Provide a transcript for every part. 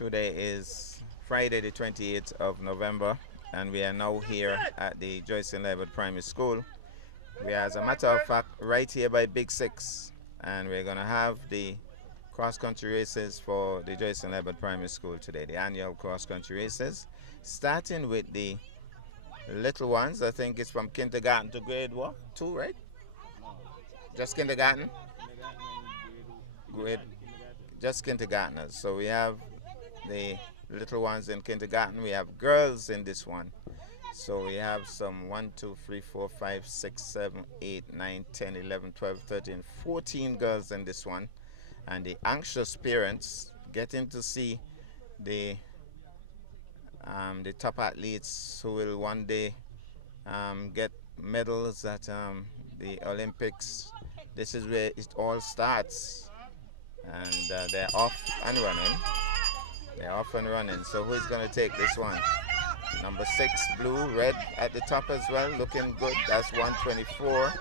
Today is Friday the 28th of November and we are now here at the Joycelyn Liburd Primary School. We are, as a matter of fact, right here by Big Six, and we're going to have the cross-country races for the Joycelyn Liburd Primary School today, the annual cross-country races, starting with the little ones. I think it's from kindergarten to grade what? 2, right? Just kindergarten? Grade, just kindergartners. So we have the little ones in kindergarten. We have girls in this one. So we have some 1, 2, 3, 4, 5, 6, 7, 8, 9, 10, 11, 12, 13, 14 girls in this one. And the anxious parents getting to see the top athletes who will one day get medals at the Olympics. This is where it all starts. And they're off and running. They're off and running. So who's going to take this one? Number 6, blue, red at the top as well, looking good. That's 124.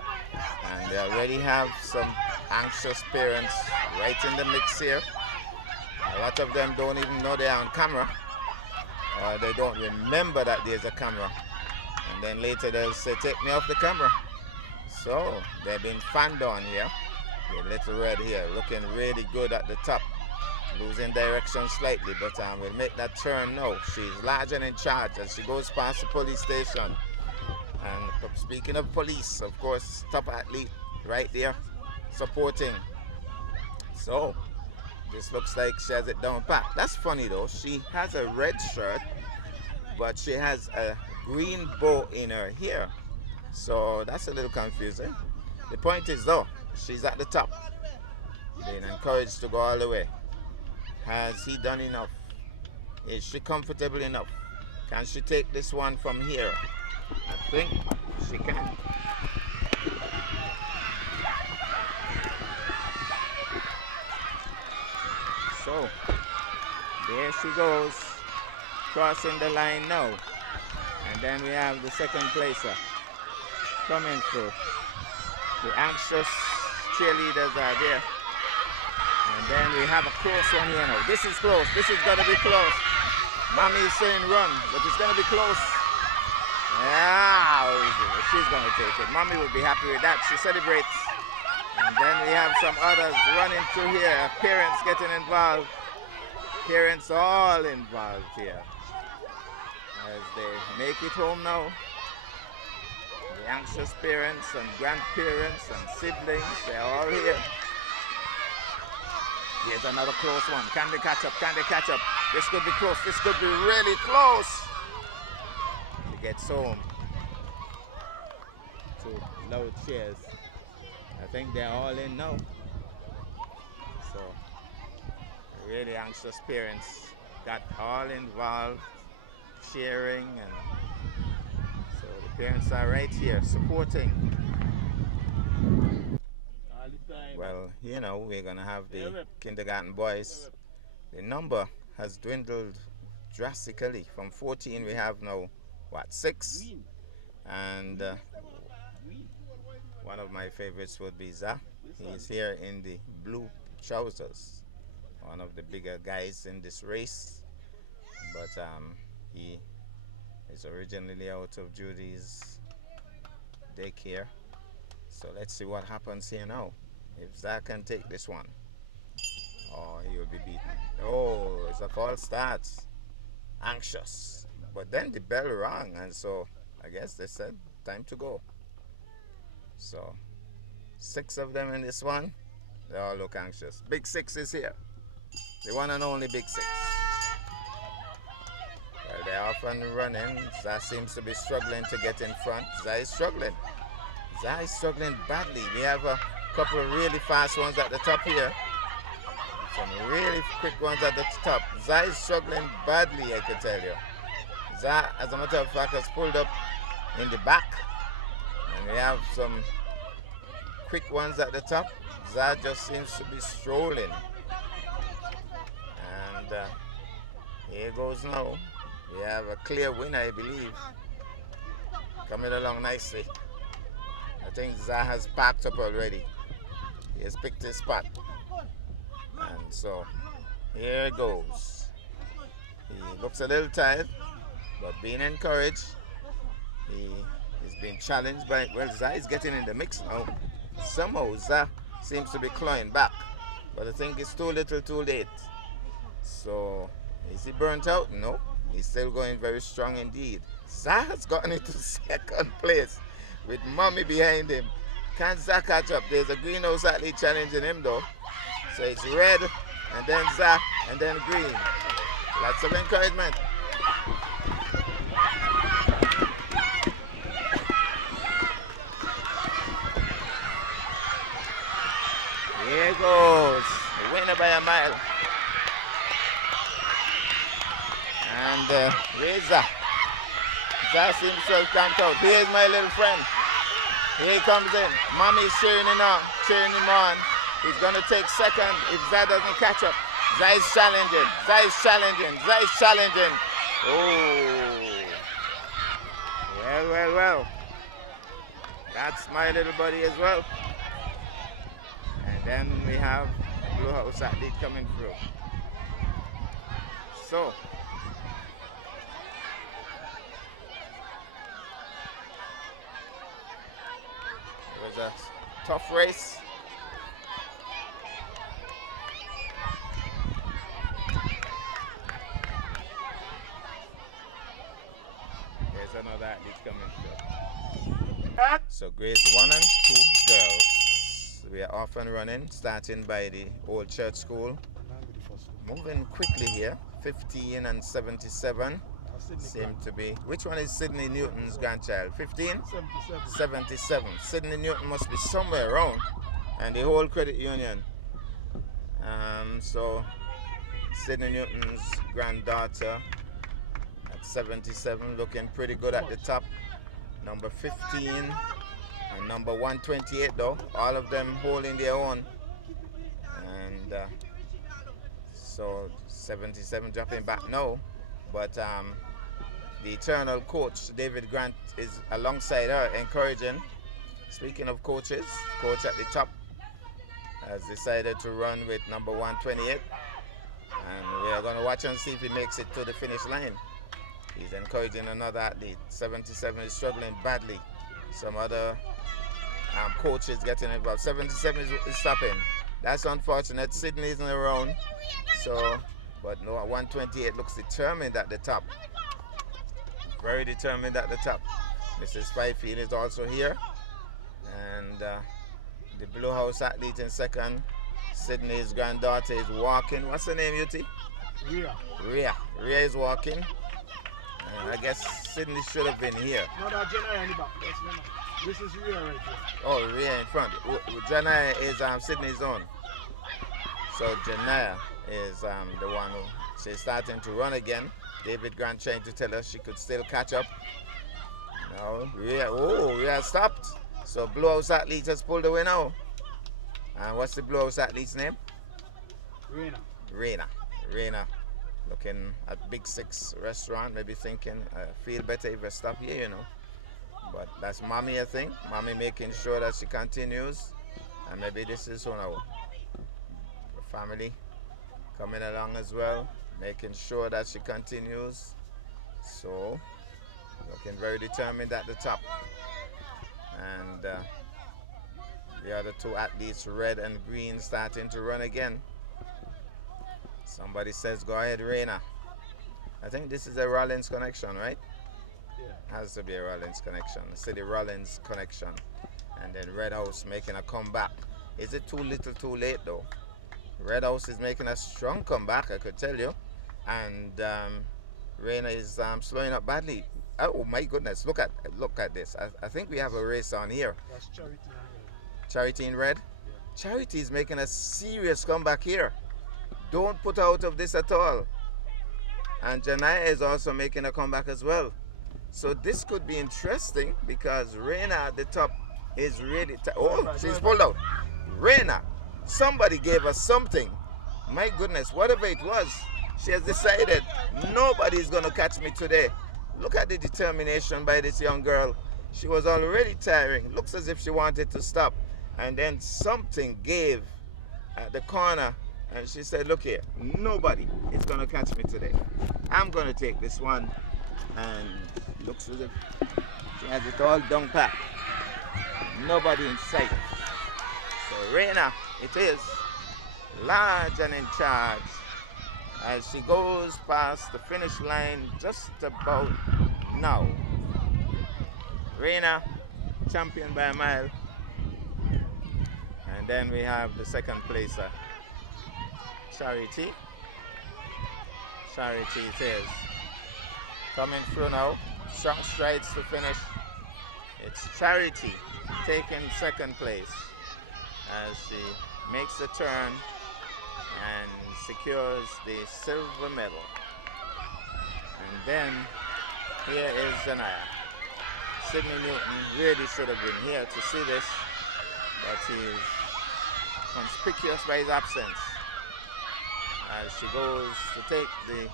And they already have some anxious parents right in the mix here. A lot of them don't even know they're on camera, or they don't remember that there's a camera. And then later they'll say, take me off the camera. So they've been fanned on here. The little red here looking really good at the top. Losing direction slightly, but we'll make that turn now. She's large and in charge as she goes past the police station. And speaking of police, of course, top athlete right there supporting. So this looks like she has it down pat. That's funny though. She has a red shirt, but she has a green bow in her hair. So that's a little confusing. The point is though, she's at the top, being encouraged to go all the way. Has he done enough? Is she comfortable enough? Can she take this one from here? I think she can. So, there she goes, crossing the line now. And then we have the second placer coming through. The anxious cheerleaders are there. And then we have a close one here now. This is close. This is going to be close. Mommy is saying run, but it's going to be close. Yeah, she's going to take it. Mommy will be happy with that. She celebrates. And then we have some others running through here. Parents getting involved. Parents all involved here. As they make it home now. The anxious parents and grandparents and siblings, they're all here. Here's another close one. Can they catch up? Can they catch up? This could be close. This could be really close. She gets home to loud cheers. I think they're all in now. So, really anxious parents got all involved, cheering, and so the parents are right here supporting. Well, you know, we're going to have the kindergarten boys. The number has dwindled drastically. From 14, we have now, what, 6? And one of my favorites would be Za. He's here in the blue trousers. One of the bigger guys in this race. But he is originally out of Judy's daycare. So let's see what happens here now. If Zach can take this one, oh, he will be beaten. Oh, it's a false start. Anxious. But then the bell rang, and so I guess they said, time to go. So, 6 of them in this one. They all look anxious. Big 6 is here. The one and only Big 6. Well, they're off and running. Zah seems to be struggling to get in front. Zah is struggling. Zah is struggling badly. We have a couple of really fast ones at the top here. Some really quick ones at the top. Zah is struggling badly, I can tell you. Zah, as a matter of fact, has pulled up in the back. And we have some quick ones at the top. Zah just seems to be strolling. And here goes now. We have a clear winner, I believe. Coming along nicely. I think Zah has packed up already. He has picked his spot. And so, here it goes. He looks a little tired, but being encouraged. He is being challenged by, well, Zah is getting in the mix now. Somehow Zah seems to be clawing back, but I think it's too little too late. So, is he burnt out? No. He's still going very strong indeed. Zah has gotten into second place with Mommy behind him. Can Zah catch up? There's a greenhouse athlete challenging him though. So it's red, and then Zah, and then green. Lots of encouragement. Here goes. The winner by a mile. And here's Zah. Zah seems to have camped out. Here's my little friend. Here he comes in. Mommy's cheering him on. He's going to take second if Zah doesn't catch up. Zah is challenging. Zah is challenging. Zah is challenging. Oh. Well. That's my little buddy as well. And then we have the Blue House athlete coming through. So, it was a tough race. There's another athlete coming through. So grades 1 and 2 girls. We are off and running, starting by the old church school. Moving quickly here, 15 and 77 seem to be. Which one is Sydney Newton's grandchild? 15? 77. Sydney Newton must be somewhere around, and the whole credit union. So Sydney Newton's granddaughter at 77, looking pretty good at the top. Number 15 and number 128 though, all of them holding their own. And so 77 dropping back now, but the eternal coach David Grant is alongside her, encouraging. Speaking of coaches, coach at the top has decided to run with number 128, and we are going to watch and see if he makes it to the finish line. He's encouraging another athlete. 77 is struggling badly. Some other coaches getting involved. 77 is stopping. That's unfortunate. Sydney isn't around. So, but no, 128 looks determined at the top. Very determined at the top. Mrs. Fifield is also here. And the Blue House athlete in second. Sydney's granddaughter is walking. What's her name, Yuti? Rhea. Rhea is walking. I guess Sydney should have been here. No, that's Janaya in the back. This is Rhea right here. Oh, Rhea in front. Janaya is Sydney's own. So Janaya is the one who, she's starting to run again. David Grant trying to tell us she could still catch up. No, Rhea stopped. So Blue House athlete has pulled away now. And what's the Blue House athlete's name? Reina. Looking at Big Six restaurant, maybe thinking, I feel better if I stop here, you know. But that's Mommy, I think. Mommy making sure that she continues. And maybe this is one of the family coming along as well, making sure that she continues. So, looking very determined at the top. And the other two athletes, red and green, starting to run again. Somebody says, go ahead, Reina. I think this is a Rollins connection, right? Yeah. Has to be a Rollins connection. City Rollins connection. And then Red House making a comeback. Is it too little too late though? Red House is making a strong comeback, I could tell you. And Reina is slowing up badly. Oh my goodness, look at this. I think we have a race on here. That's Charity in red. Charity in red? Yeah. Charity is making a serious comeback here. Don't put out of this at all. And Janaya is also making a comeback as well. So this could be interesting because Reina at the top is ready to... Oh, she's pulled out. Reina, somebody gave us something. My goodness, whatever it was, she has decided nobody's going to catch me today. Look at the determination by this young girl. She was already tiring. Looks as if she wanted to stop. And then something gave at the corner. And she said, look here, nobody is going to catch me today. I'm going to take this one, and looks as if she has it all down pat. Nobody in sight. So Reina, it is large and in charge as she goes past the finish line just about now. Reina, champion by a mile. And then we have the second placer, Charity. Charity it is. Coming through now. Strong strides to finish. It's Charity taking second place as she makes the turn and secures the silver medal. And then here is Zanaya. Sydney Newton really should have been here to see this, but he is conspicuous by his absence as she goes to take the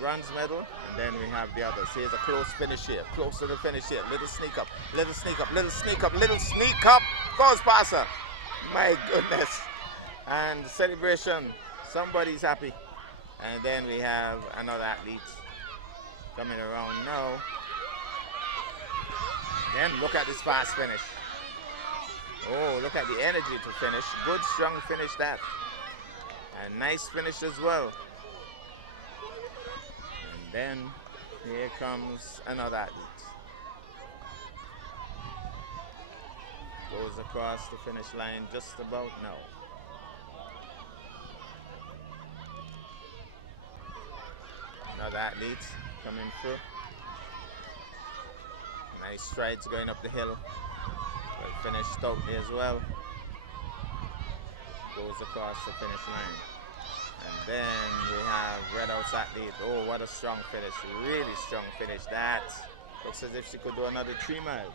bronze medal. And then we have the others. Here's a close finish here, close to the finish here. Little sneak up, little sneak up, little sneak up, little sneak up. Goes past her. My goodness. And the celebration, somebody's happy. And then we have another athlete coming around now. Then look at this fast finish. Oh, look at the energy to finish. Good, strong finish that. And nice finish as well. And then here comes another athlete. Goes across the finish line just about now. Another athlete coming through. Nice strides going up the hill. Well finished stoutly as well. Goes across the finish line. And then we have Red House athlete. Oh, what a strong finish. Really strong finish. That looks as if she could do another 3 miles.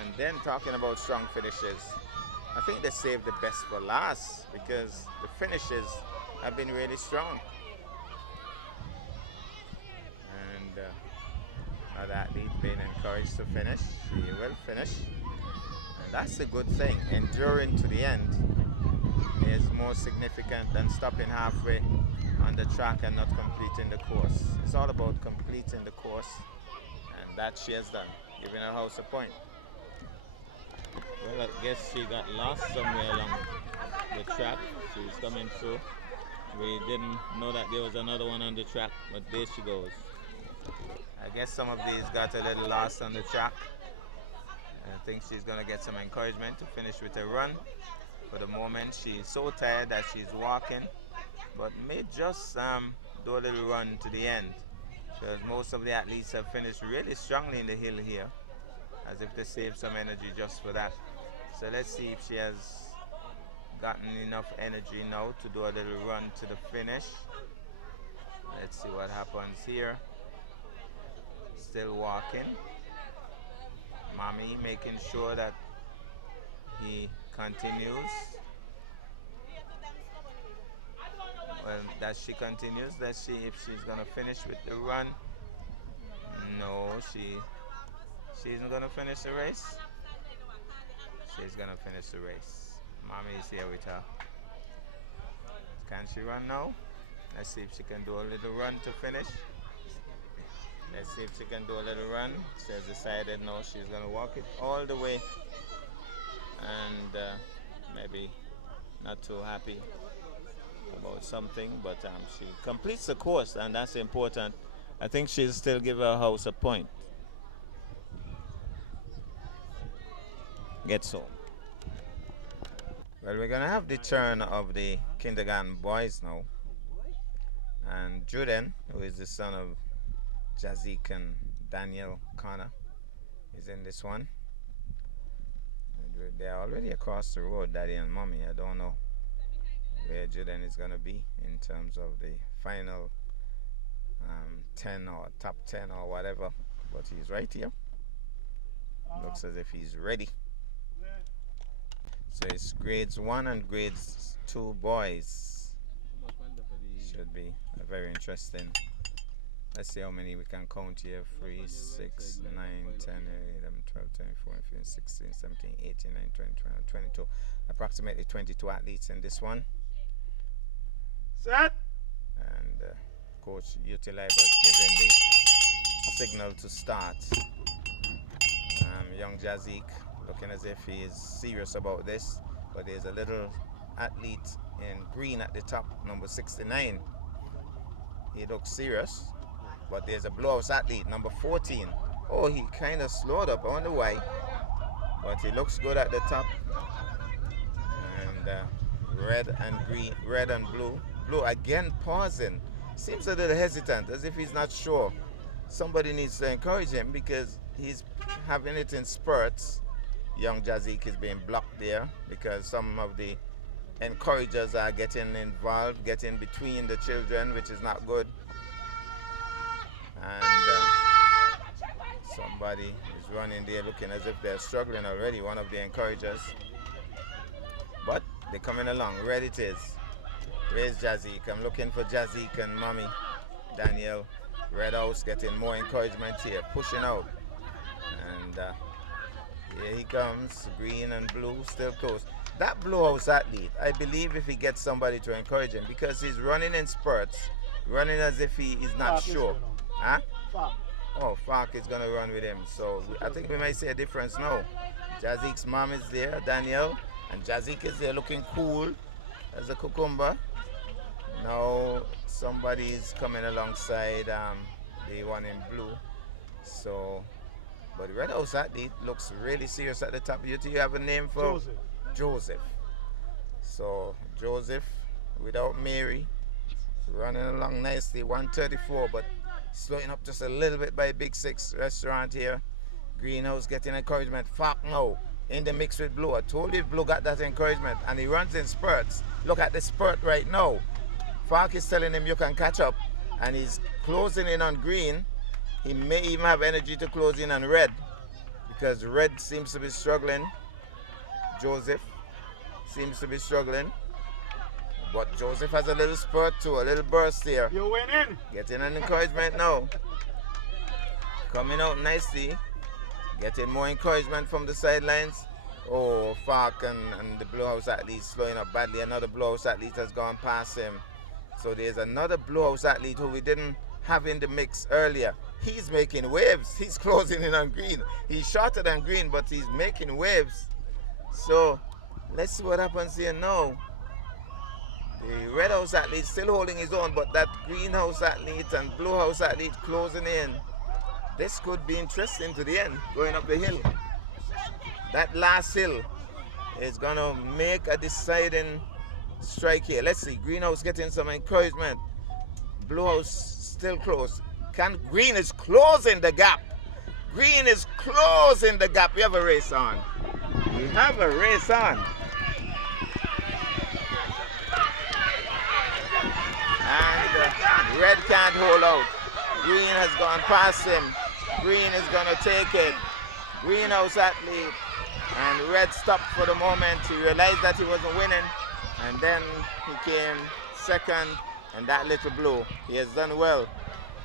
And then talking about strong finishes, I think they saved the best for last because the finishes have been really strong. And another athlete being encouraged to finish. She will finish. And that's the good thing. Enduring to the end is more significant than stopping halfway on the track and not completing the course. It's all about completing the course, and that she has done, giving her house a point. Well, I guess she got lost somewhere along the track. She was coming through. We didn't know that there was another one on the track, but there she goes. I guess some of these got a little lost on the track. I think she's going to get some encouragement to finish with a run. For the moment, she's so tired that she's walking, but may just do a little run to the end, because most of the athletes have finished really strongly in the hill here, as if they saved some energy just for that. So let's see if she has gotten enough energy now to do a little run to the finish. Let's see what happens here. Still walking. Mommy making sure that he continues. Well, that she continues. Let's see if she's gonna finish with the run. No, she isn't gonna finish the race. She's gonna finish the race. Mommy is here with her. Can she run now? Let's see if she can do a little run to finish. Let's see if she can do a little run. She has decided no, she's gonna walk it all the way. And maybe not too happy about something, but she completes the course, and that's important. I think she'll still give her house a point. Gets home. Well, we're gonna have the turn of the kindergarten boys now, and Juden, who is the son of Jazik and Daniel Connor, is in this one. They're already across the road, Daddy and Mommy. I don't know where Juden is going to be in terms of the final 10 or top 10 or whatever, but he's right here. Looks as if he's ready. So it's grades 1 and grades 2 boys. Should be very interesting. Let's see how many we can count here. 3, 6, 9, 10, 11, 12, 13, 14, 15, 16, 17, 18, 19, 20, 21, 22. Approximately 22 athletes in this one. Set. And Coach Joycelyn Liburd giving the signal to start. Young Jazik looking as if he is serious about this, but there's a little athlete in green at the top, number 69. He looks serious, but there's a blowout athlete, number 14. Oh, he kind of slowed up. I wonder why, but he looks good at the top. And red and green, red and blue. Blue again pausing. Seems a little hesitant, as if he's not sure. Somebody needs to encourage him because he's having it in spurts. Young Jazik is being blocked there because some of the encouragers are getting involved, getting between the children, which is not good. And somebody is running there looking as if they're struggling already, one of the encouragers. But they're coming along. Red it is. Where's Jazik? I'm looking for Jazik and Mommy Danielle. Red House getting more encouragement here, pushing out. And here he comes. Green and blue still close. That Blue House athlete, I believe if he gets somebody to encourage him, because he's running in spurts, running as if he is not sure. Huh? Oh, Fark is going to run with him. So I think we might see a difference now. Jazik's mom is there, Danielle, and Jazik is there looking cool as a cucumber. Now somebody is coming alongside the one in blue. So, but the Red House athlete looks really serious at the top. You have a name for? Joseph. Joseph. So Joseph without Mary running along nicely, 134, but slowing up just a little bit by Big Six restaurant here. Greenhouse getting encouragement. Fark now in the mix with Blue. I told you if Blue got that encouragement, and he runs in spurts. Look at the spurt right now. Fark is telling him you can catch up, and he's closing in on Green. He may even have energy to close in on Red, because Red seems to be struggling. Joseph seems to be struggling, but Joseph has a little spurt too, a little burst here. You're winning. Getting an encouragement now. Coming out nicely. Getting more encouragement from the sidelines. Oh, Fark and the Blue House athlete slowing up badly. Another Blue House athlete has gone past him. So there's another Blue House athlete who we didn't have in the mix earlier. He's making waves. He's closing in on Green. He's shorter than Green, but he's making waves. So let's see what happens here now. The Red House athlete still holding his own, but that Green House athlete and Blue House athlete closing in. This could be interesting to the end, going up the hill. That last hill is going to make a deciding strike here. Let's see. Green House getting some encouragement. Blue House still close. Green is closing the gap. Green is closing the gap. We have a race on. We have a race on. And Red can't hold out. Green has gone past him. Green is going to take it. Greenhouse athlete. And Red stopped for the moment. He realized that he wasn't winning. And then he came second. And that little Blue, he has done well.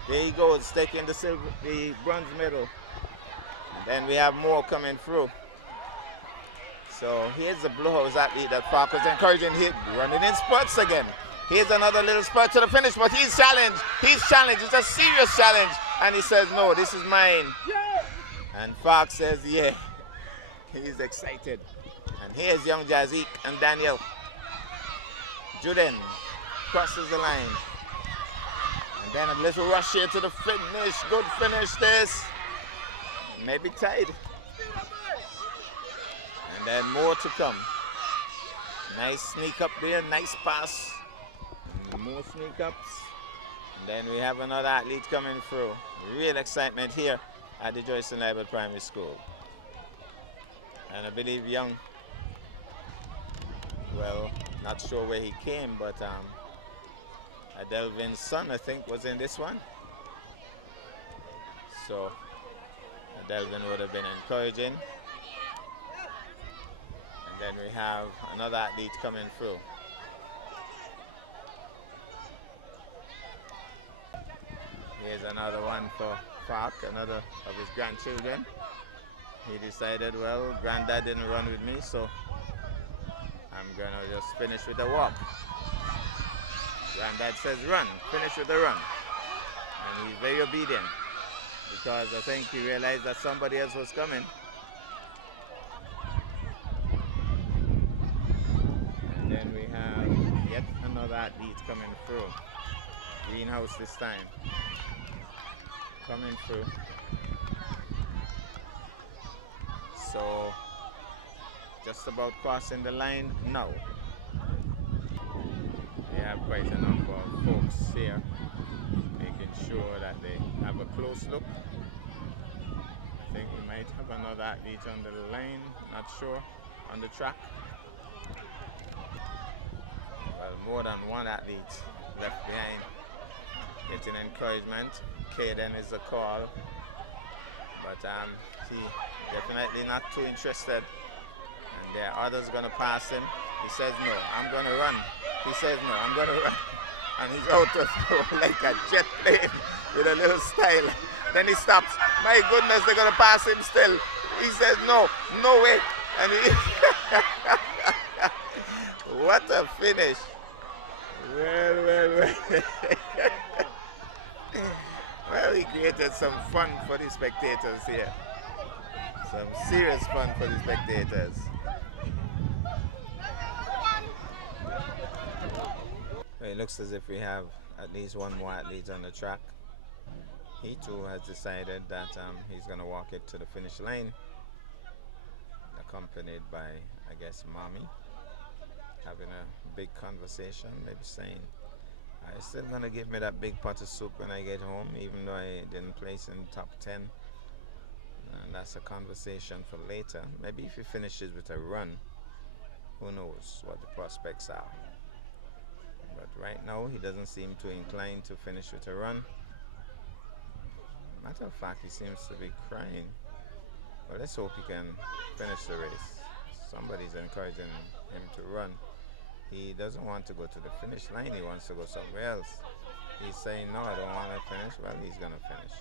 There he goes, taking the bronze medal. And then we have more coming through. So here's the Blue House athlete that Fark was encouraging. He's running in spurts again. Here's another little spurt to the finish, but he's challenged. He's challenged. It's a serious challenge. And he says, no, this is mine. Yeah. And Fark says, yeah. He's excited. And here's young Jazik and Daniel. Juden crosses the line. And then a little rush here to the finish. Good finish this. Maybe tied. And then more to come. Nice sneak up there. Nice pass. And more sneak ups. And then we have another athlete coming through. Real excitement here at the Joycelyn Liburd Primary School. And I believe young, well, not sure where he came, but Adelvin's son, I think, was in this one. So Adelvin would have been encouraging. And then we have another athlete coming through. Here's another one for Fark, another of his grandchildren. He decided, well, Granddad didn't run with me, so I'm going to just finish with a walk. Granddad says run, finish with a run. And he's very obedient because I think he realized that somebody else was coming. And then we have yet another athlete coming through. Greenhouse this time. Coming through. So just about crossing the line now. We have quite a number of folks here making sure that they have a close look. I think we might have another athlete on the line, not sure, on the track. Well, more than one athlete left behind, getting encouragement. Caden is the call, but he definitely not too interested. And there are others going to pass him. He says, no, I'm going to run. He says, no, I'm going to run. And he's out of like a jet plane with a little style. Then he stops. My goodness, they're going to pass him still. He says, no, no way. And he what a finish. Well. Well, he created some fun for the spectators here. Some serious fun for the spectators. It looks as if we have at least one more athlete on the track. He too has decided that he's going to walk it to the finish line, accompanied by, I guess, Mommy, having a big conversation, maybe saying, I'm still going to give me that big pot of soup when I get home, even though I didn't place in top 10. And that's a conversation for later. Maybe if he finishes with a run, who knows what the prospects are. But right now, he doesn't seem too inclined to finish with a run. Matter of fact, he seems to be crying. But let's hope he can finish the race. Somebody's encouraging him to run. He doesn't want to go to the finish line. He wants to go somewhere else. He's saying, no, I don't want to finish. Well, he's going to finish.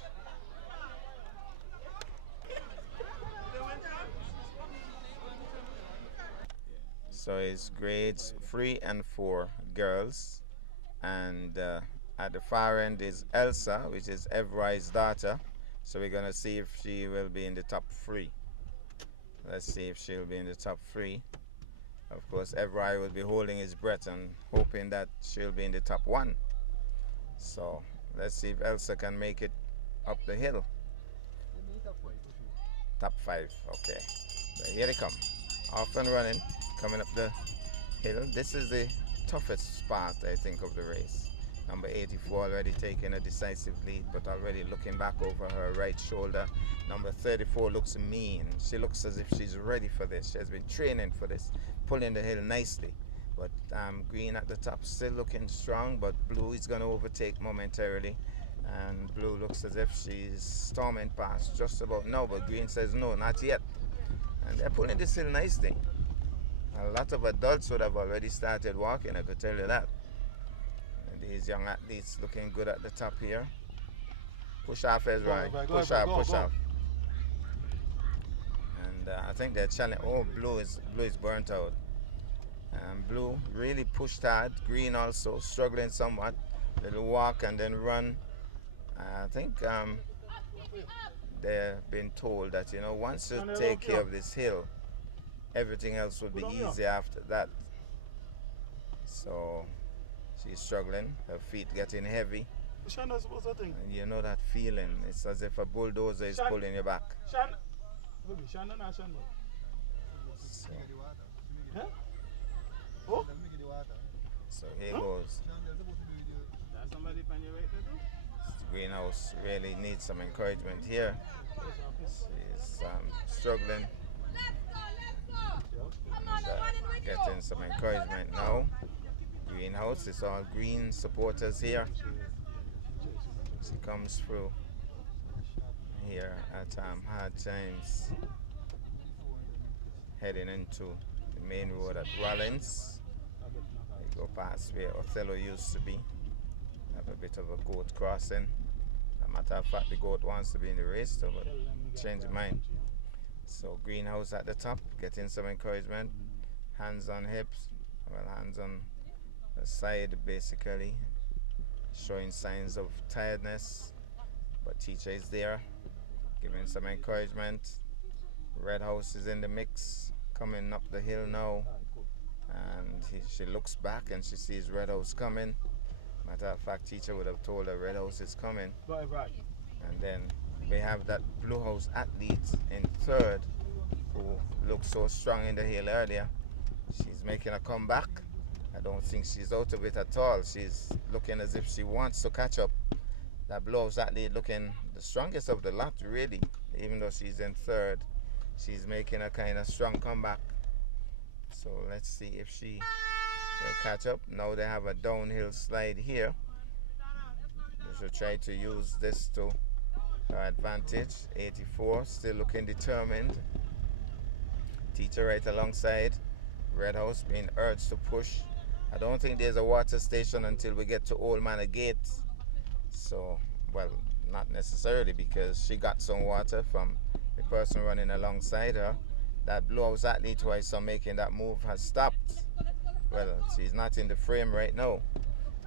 So it's grades 3 and 4 girls, and at the far end is Elsa, which is Evroy's daughter. So we're going to see if she will be in the top 3. Let's see if she'll be in the top 3. Of course, Evroy will be holding his breath and hoping that she'll be in the top 1. So let's see if Elsa can make it up the hill. Top 5, okay. So here they come, off and running, coming up the hill. This is the toughest part, I think, of the race. Number 84 already taking a decisive lead, but already looking back over her right shoulder. Number 34 looks mean. She looks as if she's ready for this. She has been training for this, pulling the hill nicely. But Green at the top still looking strong, but Blue is going to overtake momentarily. And Blue looks as if she's storming past just about now, but Green says no, not yet. And they're pulling this hill nicely. A lot of adults would have already started walking, I could tell you that. And these young athletes looking good at the top here. Push off, Ezra. Push off. And I think they're challenging. Oh, Blue is burnt out. Blue really pushed hard. Green also struggling somewhat. Little walk and then run. I think they're being told that, you know, once you take care of this hill, everything else will be easy after that. So she's struggling, her feet getting heavy. And you know that feeling. It's as if a bulldozer is pulling you back. So here goes. Greenhouse really needs some encouragement here. She's struggling. Getting some encouragement now. Greenhouse, it's all Green supporters here. She comes through here at Hard Times, heading into the main road at Rollins. They go past where Othello used to be. Have a bit of a goat crossing. As a matter of fact, the goat wants to be in the race, so but change his mind. So Greenhouse at the top, getting some encouragement. Hands on hips, well, hands on the side basically. showing signs of tiredness, but teacher is there, giving some encouragement. Red House is in the mix, coming up the hill now, and she looks back and she sees Red House coming. Matter of fact, teacher would have told her Red House is coming. And then we have that Blue House athlete in third, who looked so strong in the hill earlier. She's making a comeback. I don't think she's out of it at all. She's looking as if she wants to catch up. That Blue House athlete looking the strongest of the lot, really. Even though she's in third, she's making a kind of strong comeback. So let's see if she will catch up. Now they have a downhill slide here. We should try to use this to her advantage. 84, still looking determined. Teacher right alongside. Red House being urged to push. I don't think there's a water station until we get to Old Manor Gate. So, well, not necessarily, because she got some water from the person running alongside her. That Blue House athlete who I saw making that move has stopped. Well, she's not in the frame right now.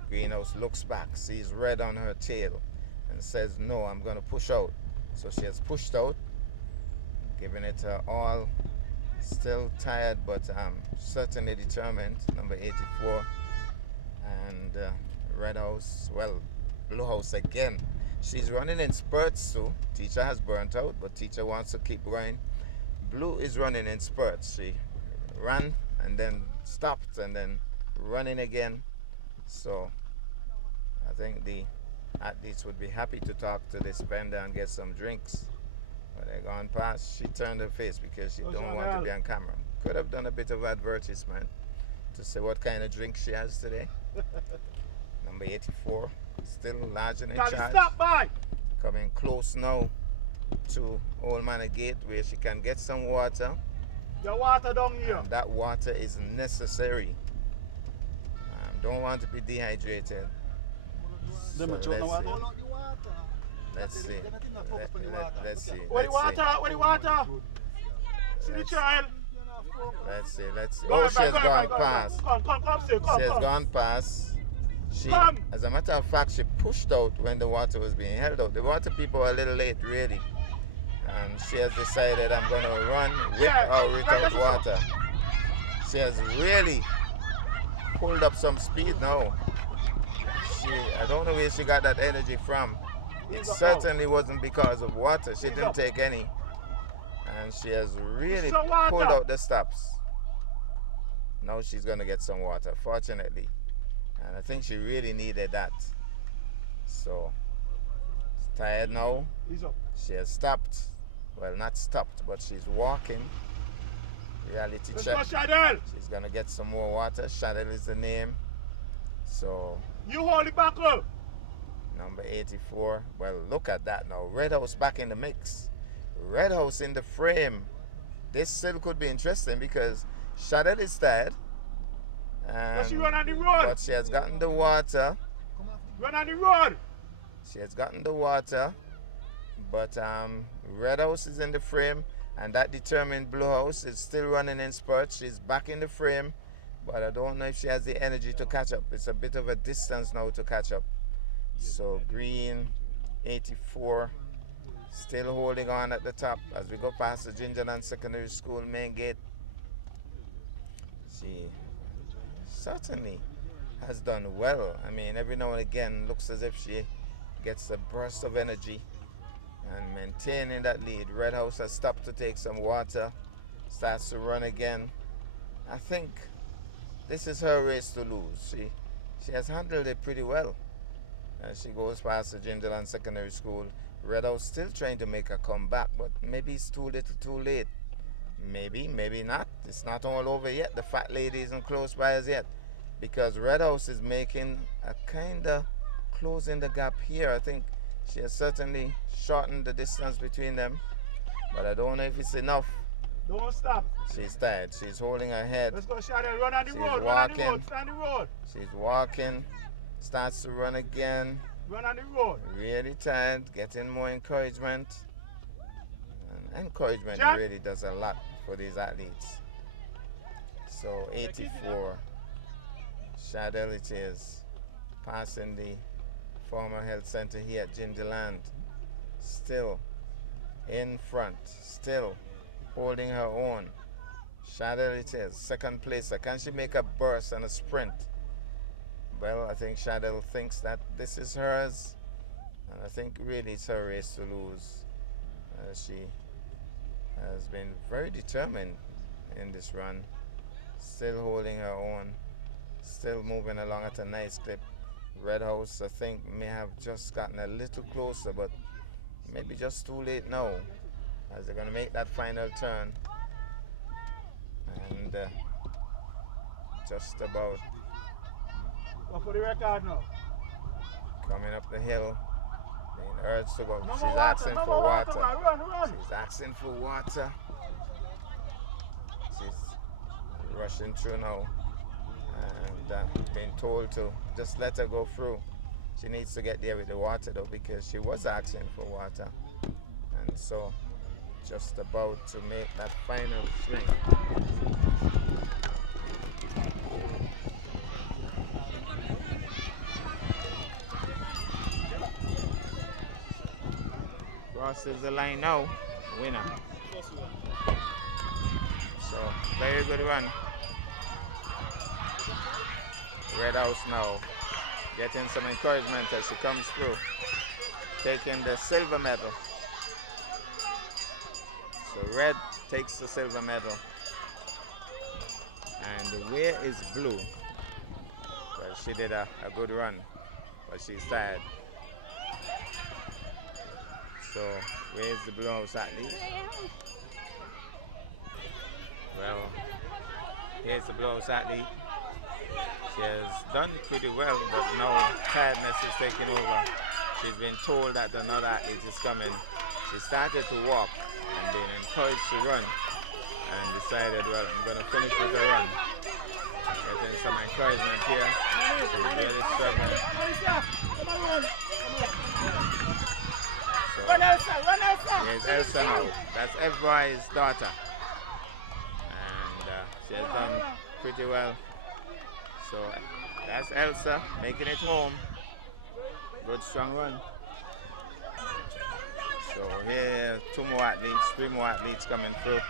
Greenhouse looks back, sees red on her tail, and says, no, I'm going to push out. So she has pushed out, giving it her all. Still tired, but certainly determined. Number 84. And Red House, well, Blue House again. She's running in spurts too. Teacher has burnt out, but teacher wants to keep going. Blue is running in spurts. She ran and then stopped and then running again. So I think the athletes would be happy to talk to this vendor and get some drinks. But they gone past. She turned her face because she don't want to be on camera. Could have done a bit of advertisement to say what kind of drink she has today. Number 84, still large and in charge. Coming close now to Old Manor Gate, where she can get some water. The water down here. And that water is necessary. Don't want to be dehydrated. So let's see. Let's see. Where the water? Where the water? See the child. Let's see. Oh, she has gone past. She has gone past. As a matter of fact, she pushed out when the water was being held out. The water people were a little late, really. And she has decided, I'm going to run with or without water. She has really pulled up some speed now. I don't know where she got that energy from. It certainly wasn't because of water. She didn't take any. And she has really pulled out the stops. Now she's going to get some water, fortunately. And I think she really needed that. So, she's tired now. She has stopped. Well, not stopped, but she's walking. Reality check. She's going to get some more water. Shadel is the name. So, you hold it back up. Number 84. Well, look at that now. Red House back in the mix. Red House in the frame. This still could be interesting because Shadel is tired. She run on the road. But she has gotten the water. Run on the road. She has gotten the water. But Red House is in the frame. And that determined Blue House is still running in spurts. She's back in the frame. But I don't know if she has the energy to catch up. It's a bit of a distance now to catch up. So Green, 84, still holding on at the top as we go past the Gingerland Secondary School main gate. She certainly has done well. I mean, every now and again looks as if she gets a burst of energy and maintaining that lead. Red House has stopped to take some water, starts to run again. I think this is her race to lose. She has handled it pretty well. As she goes past the Gingerland Secondary School. Red House still trying to make a comeback, but maybe it's too little too late. Maybe, maybe not. It's not all over yet. The fat lady isn't close by as yet. Because Red House is making a kind of closing the gap here. I think she has certainly shortened the distance between them. But I don't know if it's enough. Don't stop. She's tired. She's holding her head. Let's go, Shadel. Run on the road. Walking. Run on the road. Stand the road. She's walking. Starts to run again. Run on the road. Really tired. Getting more encouragement. And encouragement really does a lot for these athletes. So 84. Shadel it is. Passing the former health center here at Gingerland. Still in front, still holding her own. Shadel it is, second place. Can she make a burst and a sprint? Well, I think Shadel thinks that this is hers, and I think really it's her race to lose. She has been very determined in this run, still holding her own, still moving along at a nice clip. Red House, I think, may have just gotten a little closer, but maybe just too late now, as they're going to make that final turn. And just about What for the record now? coming up the hill, being urged to go. No She's more asking no for more water. Run. She's asking for water. She's rushing through now, and being told to just let her go through. She needs to get there with the water though, because she was asking for water, and so just about to make that final swing. Crosses the line now, winner. So very good run. Red House now getting some encouragement as she comes through, taking the silver medal. So Red takes the silver medal. And where is Blue? Well, she did a good run, but she's tired. So where's the Blue House athlete? Well, here's the Blue House athlete. She has done pretty well, but now tiredness is taking over. She's been told that another athlete is coming. She started to walk and been encouraged to run, and decided, well, I'm going to finish with the run. Getting some encouragement here. She's really struggling. So, here's Elsa now. That's Evroy's daughter. And she has done pretty well. So that's Elsa making it home. Good strong run. So here, three more athletes coming through.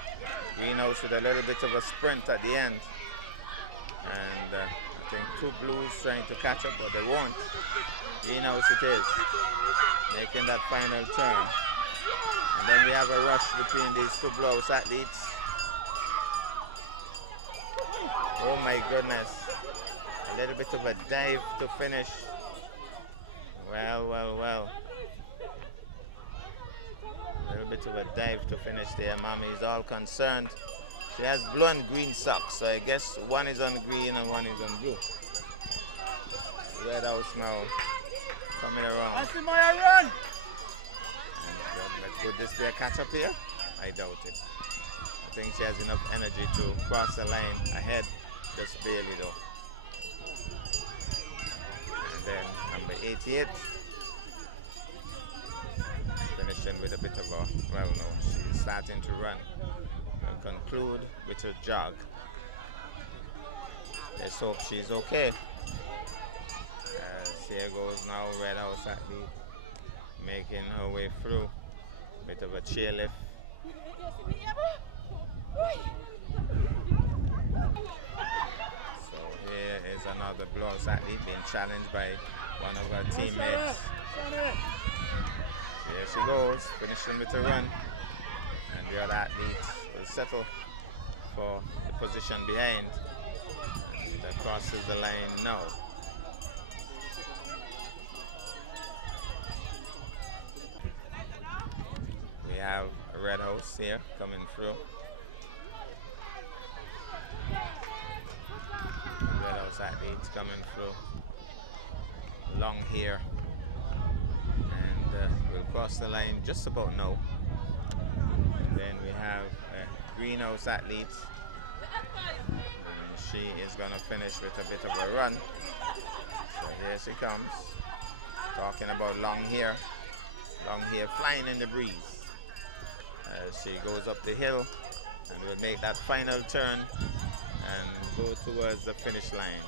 Greenhouse with a little bit of a sprint at the end. And I think two Blues trying to catch up, but they won't. Greenhouse it is, making that final turn. And then we have a rush between these two Blue House athletes. Oh my goodness. A little bit of a dive to finish. Well. A little bit of a dive to finish there. Mommy is all concerned. She has blue and green socks, so I guess one is on green and one is on blue. Red House now coming around. I see my run. And could this be a catch up here? I doubt it. I think she has enough energy to cross the line ahead, just barely though. And then number 88, finishing with a bit of a, well no, she's starting to run. We'll conclude with her jog. Let's hope she's okay. Here goes now Red House athlete making her way through. Bit of a chairlift. So here is another Blue House athlete being challenged by one of her teammates. Here she goes, finishing with a run. And the other athlete will settle for the position behind. And crosses the line now. We have a Red House here coming through. Red House athletes coming through. Long hair. And we'll cross the line just about now. And then we have a Greenhouse athlete. And she is going to finish with a bit of a run. So here she comes. Talking about long hair. Long hair flying in the breeze. As she goes up the hill and will make that final turn and go towards the finish line.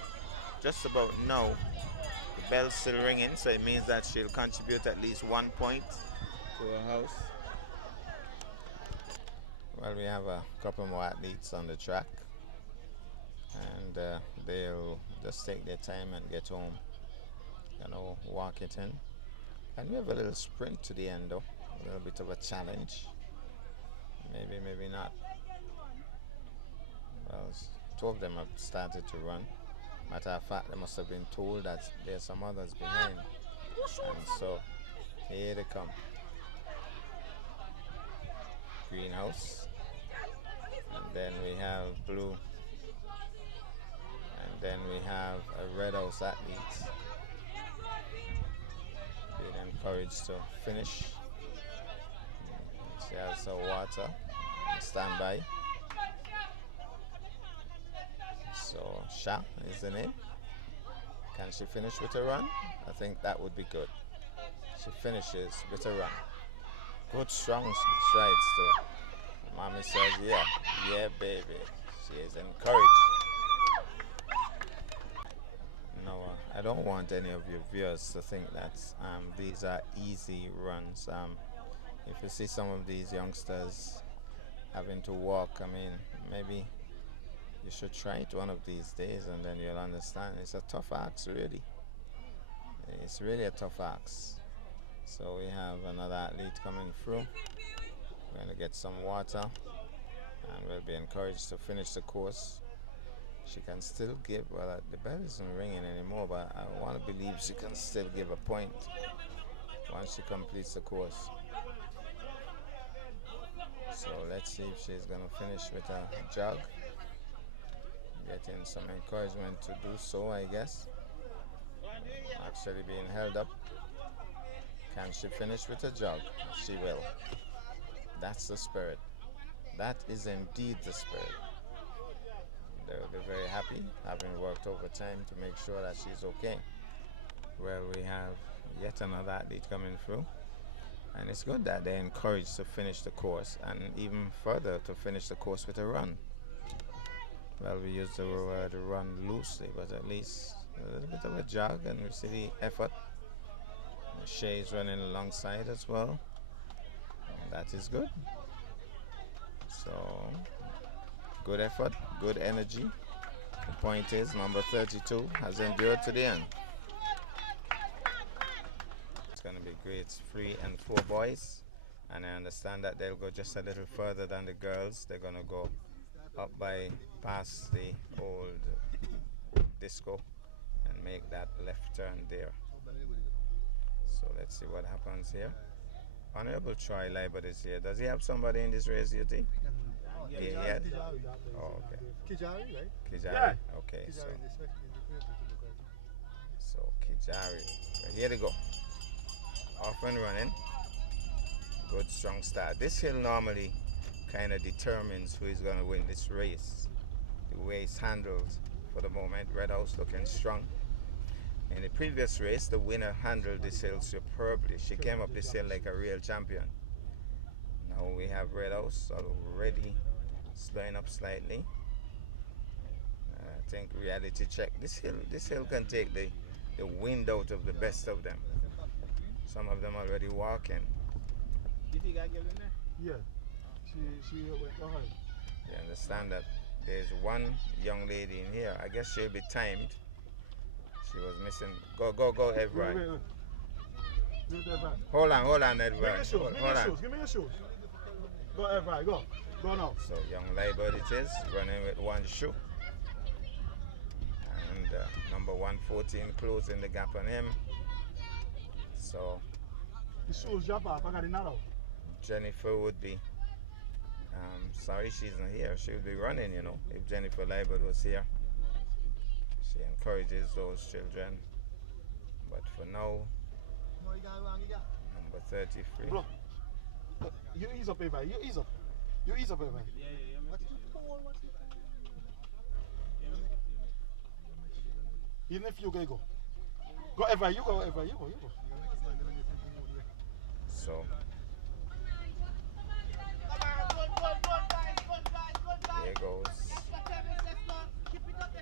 Just about now, The bell's still ringing, so it means that she'll contribute at least 1 point to her house. Well, we have a couple more athletes on the track, and they'll just take their time and get home. Walk it in. And we have a little sprint to the end, though. A little bit of a challenge. Maybe, maybe not. Well, two of them have started to run. Matter of fact, they must have been told that there's some others behind. And so, here they come. Greenhouse. And then we have blue. And then we have a red house athlete. Being encouraged to finish. She has her water. Stand by. So Sha is the name. Can she finish with a run? I think that would be good. She finishes with a run. Good strong strides too. Mommy says yeah, baby. She is encouraged. No, I don't want any of your viewers to think that these are easy runs. If you see some of these youngsters having to walk, I mean, maybe you should try it one of these days and then you'll understand. It's a tough axe, really. It's really a tough axe. So we have another athlete coming through. We're going to get some water and we'll be encouraged to finish the course. She can still give, well, the bell isn't ringing anymore, but I want to believe she can still give a point once she completes the course. So let's see if she's going to finish with a jog. Getting some encouragement to do so, I guess. Actually being held up. Can she finish with a jog? She will. That's the spirit. That is indeed the spirit. They'll be very happy, having worked overtime to make sure that she's okay. Well, we have yet another athlete coming through. And it's good that they're encouraged to finish the course and even further to finish the course with a run. Well, we use the word run loosely, but at least a little bit of a jog, and we see the effort. Shay's running alongside as well. That is good. So, good effort, good energy. The point is, number 32 has endured to the end. It's going to be grades 3 and 4 boys, and I understand that they'll go just a little further than the girls. They're going to go up by past the old disco and make that left turn there. So let's see what happens here. Honorable Joycelyn Liburd is here. Does he have somebody in this race, you think? Yeah. Oh, okay. Kijari, right? Kijari. Yeah. Okay. Kijari, So Kijari. Well, here they go. Off and running. Good strong start. This hill normally kind of determines who is going to win this race. The way it's handled for the moment. Red House looking strong. In the previous race, the winner handled this hill superbly. She came up this hill like a real champion. Now we have Red House already slowing up slightly. I think reality check. This hill can take the wind out of the best of them. Some of them already walking. Did you guys get in there? Yeah. She went ahead. You understand that there's one young lady in here. I guess she'll be timed. She was missing. Go, Edward. Wait. Hold on, Edward. Give me your shoes. Give me your shoes. Go, Edward. Go now. So young Liburd it is, running with one shoe. And number 114 closing the gap on him. So the shoes drop off. I got it now. Jennifer would be sorry she's not here. She would be running, if Jennifer Liburd was here. She encourages those children. But for now, number 33. Bro, you ease up, Eva. You ease up, Eva. Yeah. Even if you go. Go, Eva. You go. So here goes.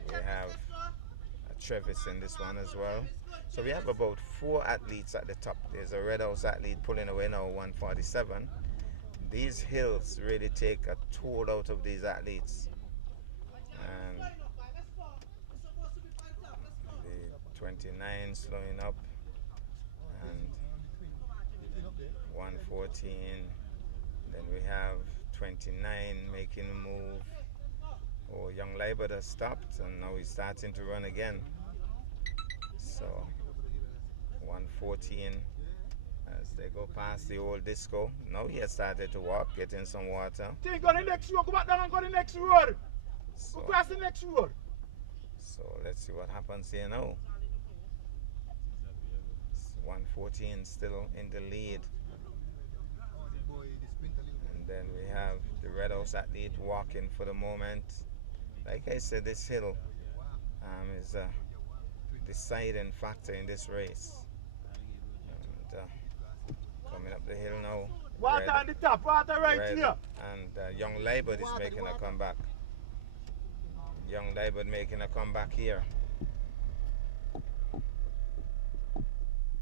We have a Travis in this one as well. So we have about 4 athletes at the top. There's a Red House athlete pulling away now, 147. These hills really take a toll out of these athletes. And the 29 slowing up, and 114. Then we have 29 making a move. Oh, young Liburd has stopped, and now he's starting to run again. So 114 as they go past the old disco. Now he has started to walk, getting some water. Take on the next road, go back down and go the next road. So, go across the next road. So let's see what happens here now. 114 still in the lead. And then we have the Red House athlete walking for the moment. Like I said, this hill is a deciding factor in this race. And, coming up the hill now. Water on the top, water right here. And young Liburd is making a comeback. Young Liburd making a comeback here.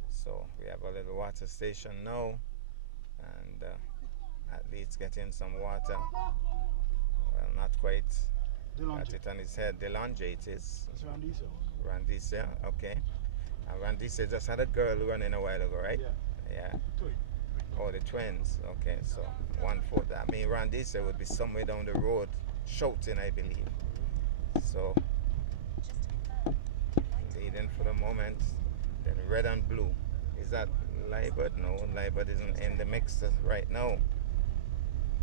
So we have a little water station now, and athletes getting some water. Well, not quite. Got it on his head. Delonge it is. That's Randisa. Randisa, okay. Randisa just had a girl running a while ago, right? Yeah. Yeah. Oh, the twins. Okay, so 1/4. I mean, Randisa would be somewhere down the road shouting, I believe. So, leading for the moment. Then red and blue. Is that Liburd? No, Liburd isn't in the mix right now.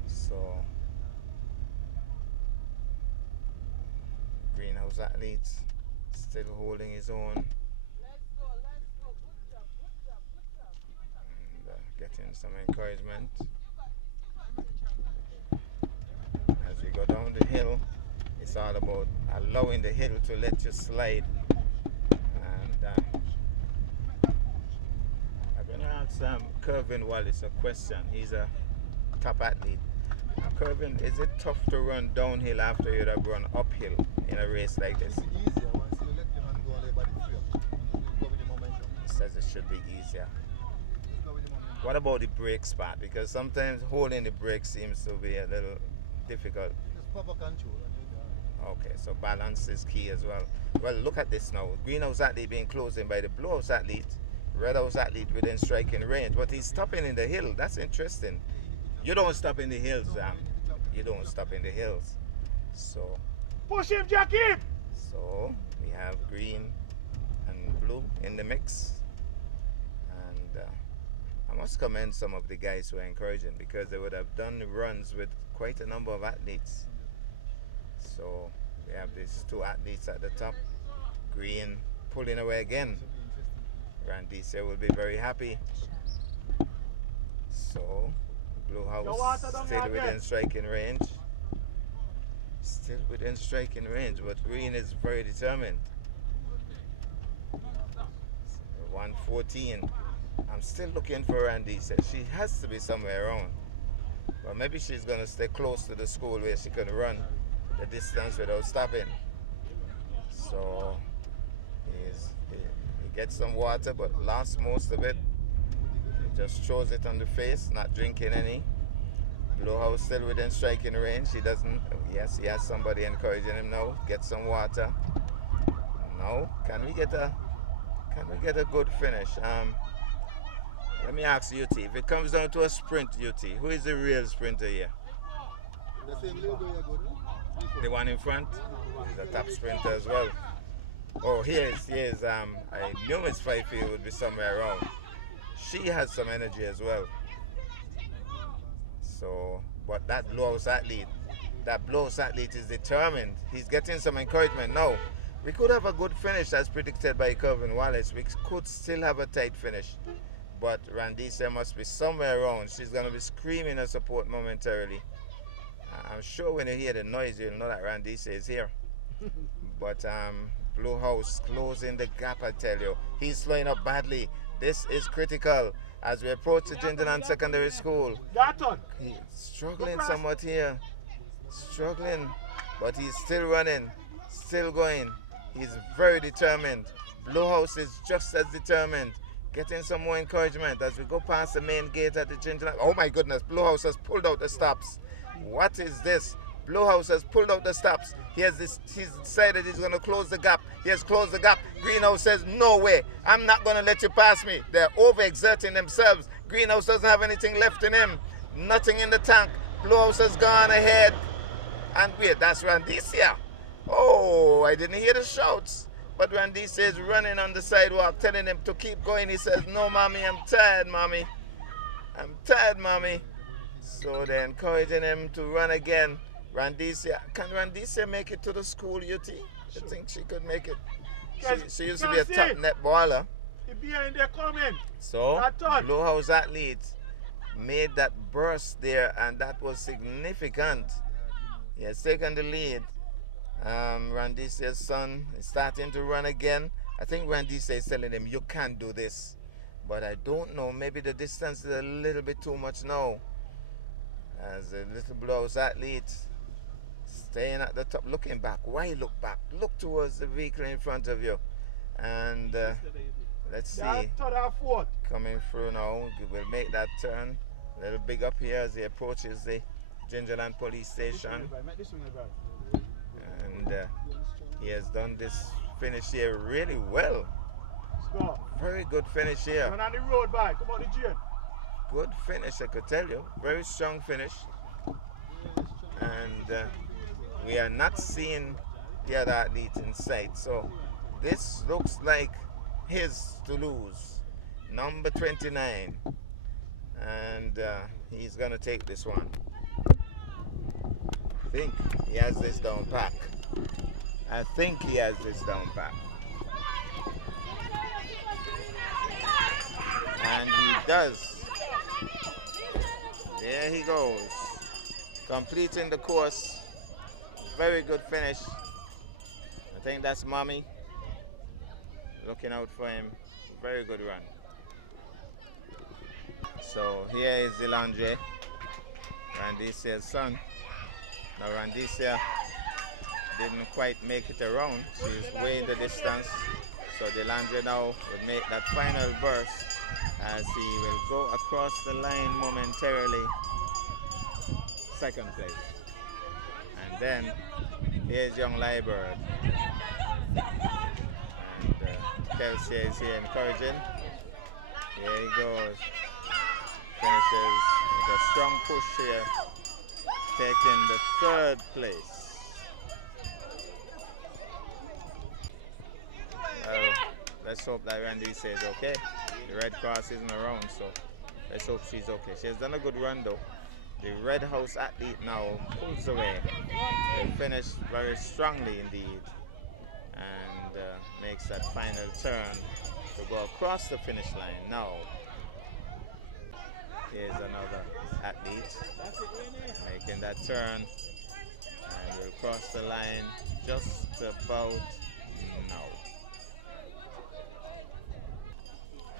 So, Greenhouse athletes still holding his own. And, getting some encouragement. As we go down the hill, it's all about allowing the hill to let you slide. And I'm going to ask Kervin Wallace a question. He's a top athlete. Kervin, is it tough to run downhill after you'd have run uphill in a race like this? It's easier once you let your hand go on the body free. You go with the momentum. He says it should be easier. What about the brake spot? Because sometimes holding the brake seems to be a little difficult. Just proper control. Okay, so balance is key as well. Well, look at this now. Greenhouse athlete being closed in by the Blue House athlete. Red House athlete within striking range. But he's stopping in the hill. That's interesting. You don't stop in the hills, You don't stop in the hills. So push him, Jackie! So we have green and blue in the mix. And I must commend some of the guys who are encouraging, because they would have done runs with quite a number of athletes. So we have these 2 athletes at the top. Green pulling away again. Randisa will be very happy. So Blue House still within striking range. Still within striking range, but Green is very determined. 114. I'm still looking for Randisa. She has to be somewhere around. But maybe she's going to stay close to the school where she can run the distance without stopping. So he gets some water, but lost most of it. He just throws it on the face, not drinking any. Blue House still within striking range. He doesn't. Yes, he has somebody encouraging him now. Get some water. No. Can we get a good finish? Let me ask UT. If it comes down to a sprint, UT, who is the real sprinter here? The same little girl good. The one in front? He's a top sprinter as well. Oh, he is. I knew Miss Fifield would be somewhere around. She has some energy as well. So, but that Blue House athlete is determined. He's getting some encouragement now. We could have a good finish as predicted by Kervin Wallace. We could still have a tight finish. But Randisa must be somewhere around. She's going to be screaming her support momentarily. I'm sure when you hear the noise, you'll know that Randisa is here. But Blue House closing the gap, I tell you. He's slowing up badly. This is critical as we approach the Jindaland Secondary School. He's struggling somewhat here. Struggling, but he's still running, still going. He's very determined. Blue House is just as determined. Getting some more encouragement as we go past the main gate at the Ginger. Oh my goodness, Blue House has pulled out the stops. What is this? Blue House has pulled out the stops. He's decided he's going to close the gap. He has closed the gap. Greenhouse says, no way. I'm not going to let you pass me. They're overexerting themselves. Greenhouse doesn't have anything left in him. Nothing in the tank. Blue House has gone ahead. And wait, that's Randicia. Oh, I didn't hear the shouts. But Randicia is running on the sidewalk, telling him to keep going. He says, no, mommy, I'm tired, mommy. I'm tired, mommy. So they're encouraging him to run again. Randicia, can Randicia make it to the school, UT? You think she could make it? She used to be a top net baller. Behind there coming. So, Blue House athletes made that burst there, and that was significant. He has taken the lead. Randicia's son is starting to run again. I think Randicia is telling him, you can't do this. But I don't know, maybe the distance is a little bit too much now. As a little Blue House athlete staying at the top, looking back. Why look back? Look towards the vehicle in front of you. And let's see. Coming through now, we'll make that turn. A little big up here as he approaches the Gingerland police station. And he has done this finish here really well. Very good finish here. Run on the road, by. Come on, the gym. Good finish, I could tell you. Very strong finish. And we are not seeing the other athlete in sight. So this looks like his to lose. Number 29. And he's going to take this one. I think he has this down pat. I think he has this down pat. And he does. There he goes. Completing the course. Very good finish. I think that's Mommy. Looking out for him. Very good run. So here is Delandre, Randicia's son. Now Randicia didn't quite make it around. She's way in the distance. So Delandre now will make that final burst as he will go across the line momentarily. Second place. And then here's young Liburd. And Kelsey is here encouraging. Here he goes. Finishes with a strong push here, taking the third place. Well, let's hope that Randy says okay. The Red Cross isn't around, so let's hope she's okay. She has done a good run though. The Red House athlete now pulls away. They finished very strongly indeed, and makes that final turn to go across the finish line now. Here's another athlete making that turn, and will cross the line just about now.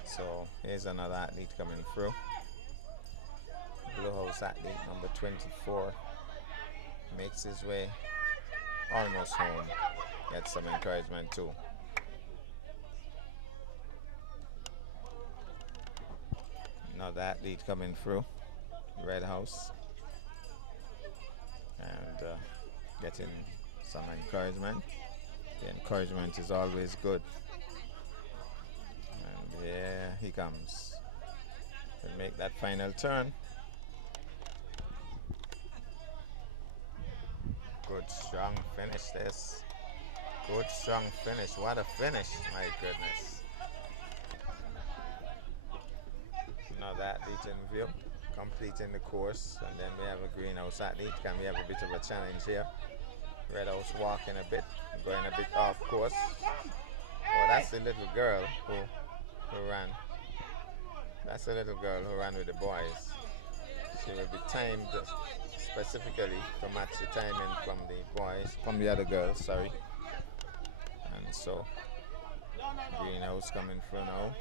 So here's another athlete coming through. Blue House athlete number 24 makes his way almost home. Gets some encouragement too. Another athlete coming through, Red House, and getting some encouragement. The encouragement is always good. And here he comes. He'll make that final turn. Good strong finish this. Good strong finish. What a finish, my goodness. Another athlete in view, completing the course, and then we have a greenhouse athlete. Can we have a bit of a challenge here? Red House walking a bit, going a bit off course. Oh, that's the little girl who ran. That's the little girl who ran with the boys. She will be timed specifically to match the timing from the boys, from the other girls, sorry. And so, greenhouse coming through now.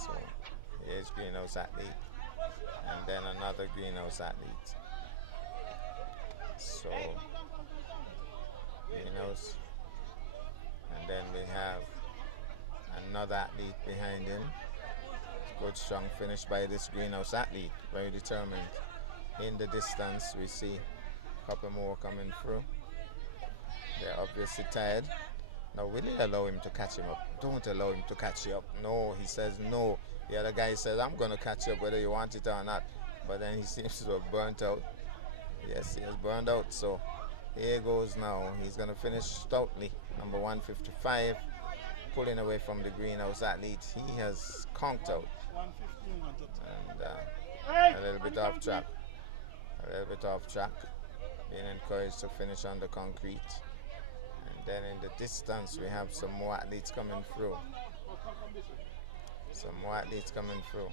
So here's greenhouse athlete, and then another greenhouse athlete. So greenhouse. And then we have another athlete behind him. Good strong finish by this greenhouse athlete, very determined. In the distance, we see a couple more coming through. They're obviously tired. Now, will he allow him to catch him up? Don't allow him to catch you up. No, he says no. The other guy says, I'm going to catch you up whether you want it or not. But then he seems to have burnt out. Yes, he has burned out. So here goes now. He's going to finish stoutly. Number 155, pulling away from the greenhouse athlete. He has conked out. And a little bit off track. A little bit off track. Being encouraged to finish on the concrete. And then in the distance, we have some more athletes coming through. Some more athletes coming through.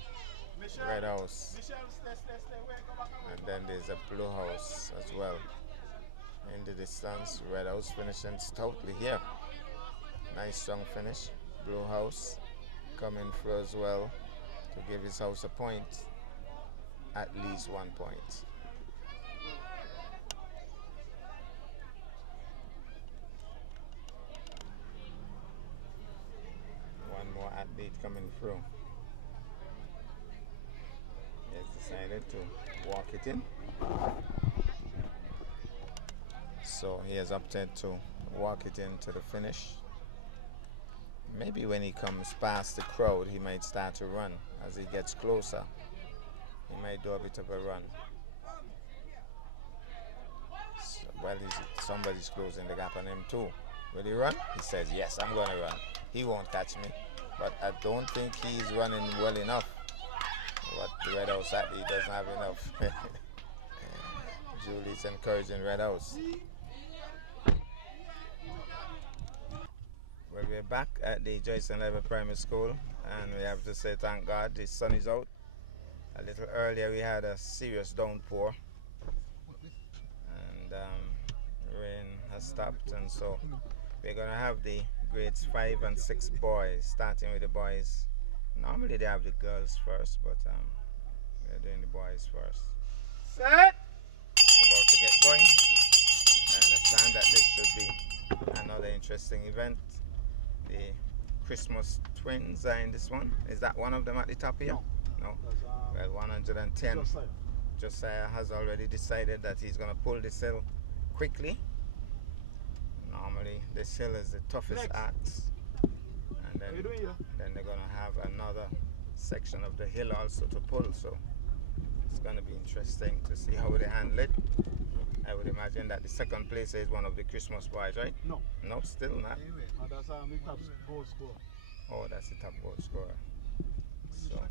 Red house. And then there's a blue house as well. In the distance, red house finishing stoutly here. Nice strong finish. Blue house coming through as well to give his house a point. At least 1 point. One more athlete coming through. He has decided to walk it in. So he has opted to walk it into the finish. Maybe when he comes past the crowd, he might start to run. As he gets closer, he might do a bit of a run. So, well, somebody's closing the gap on him too. Will he run? He says, yes, I'm going to run. He won't catch me. But I don't think he's running well enough. But the Red House athlete doesn't have enough. Julie's encouraging Red House. Well, we're back at the Joycelyn Liburd Primary School, and we have to say thank God the sun is out. A little earlier we had a serious downpour, and rain has stopped, and so we're going to have the grades 5 and 6 boys, starting with the boys. Normally they have the girls first, but we're doing the boys first. Set! It's about to get going. I understand that this should be another interesting event. The Christmas twins are in this one. Is that one of them at the top here? No. Well, 110. Josiah has already decided that he's going to pull this hill quickly. Normally, this hill is the toughest act. And then they're going to have another section of the hill also to pull. So it's going to be interesting to see how they handle it. I would imagine that the second place is one of the Christmas boys, right? No. No, still not. That's the top goal scorer. Oh, that's the top goal scorer. So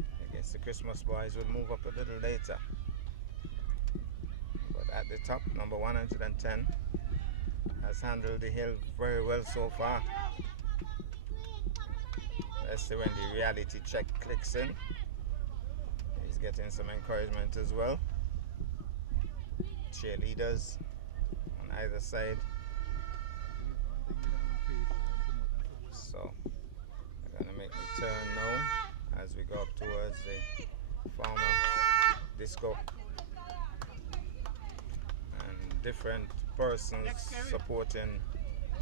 I guess the Christmas boys will move up a little later. But at the top, number 110 has handled the hill very well so far. Let's see when the reality check clicks in. He's getting some encouragement as well. Cheerleaders on either side. So we're going to make the turn now as we go up towards the former disco. And different persons supporting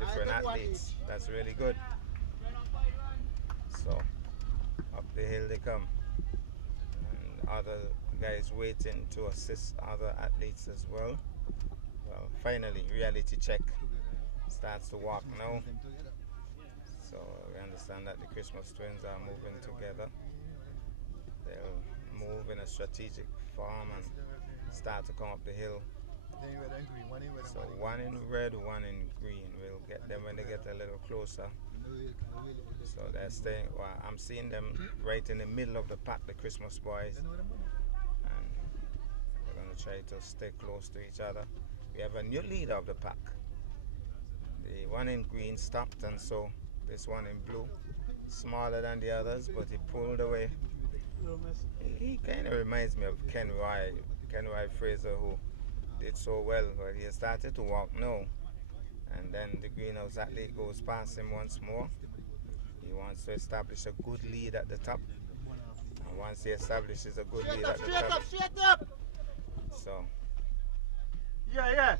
different athletes. That's really good. So up the hill they come. And other guys waiting to assist other athletes as well. Well, finally, reality check starts to walk now. So we understand that the Christmas twins are moving together. They'll move in a strategic form and start to come up the hill. So one in red, one in green. We'll get them when they get a little closer. So they're staying. Well, I'm seeing them right in the middle of the pack, the Christmas boys. And we're going to try to stay close to each other. We have a new leader of the pack. The one in green stopped, and so this one in blue, smaller than the others, but he pulled away. He kind of reminds me of Ken Roy Fraser, who did so well, but he has started to walk now. And then the greenhouse athlete goes past him once more. He wants to establish a good lead at the top. And once he establishes a good lead at the top, so yeah.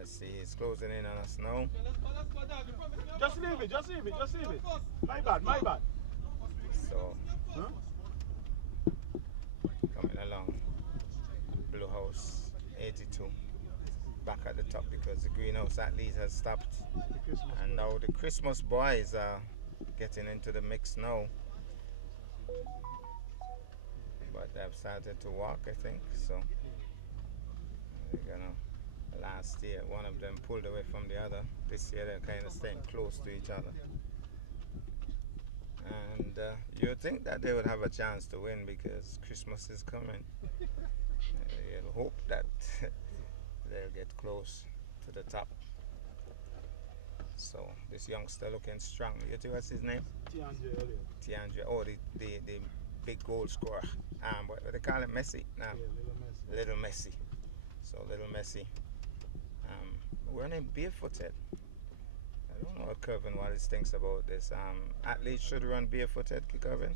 Let's see, he's closing in on us now. Just leave it, just leave it, just leave it. My bad, my bad. So, Huh? coming along. Blue House 82. Back at the top because the Greenhouse Athlete has stopped. And now the Christmas boys are getting into the mix now. But they've started to walk, I think. So, they're gonna. Last year, one of them pulled away from the other. This year, they're kind of staying close to each other. And you'd think that they would have a chance to win because Christmas is coming. You'll hope that they'll get close to the top. So, this youngster looking strong. You think what's his name? Tiandre. Oh, the big goal scorer. What do they call it? Messi? No. Yeah, Little Messi. So, Little Messi. Running barefooted. I don't know what Kevin Wallace thinks about this. Athletes should run barefooted, Kevin.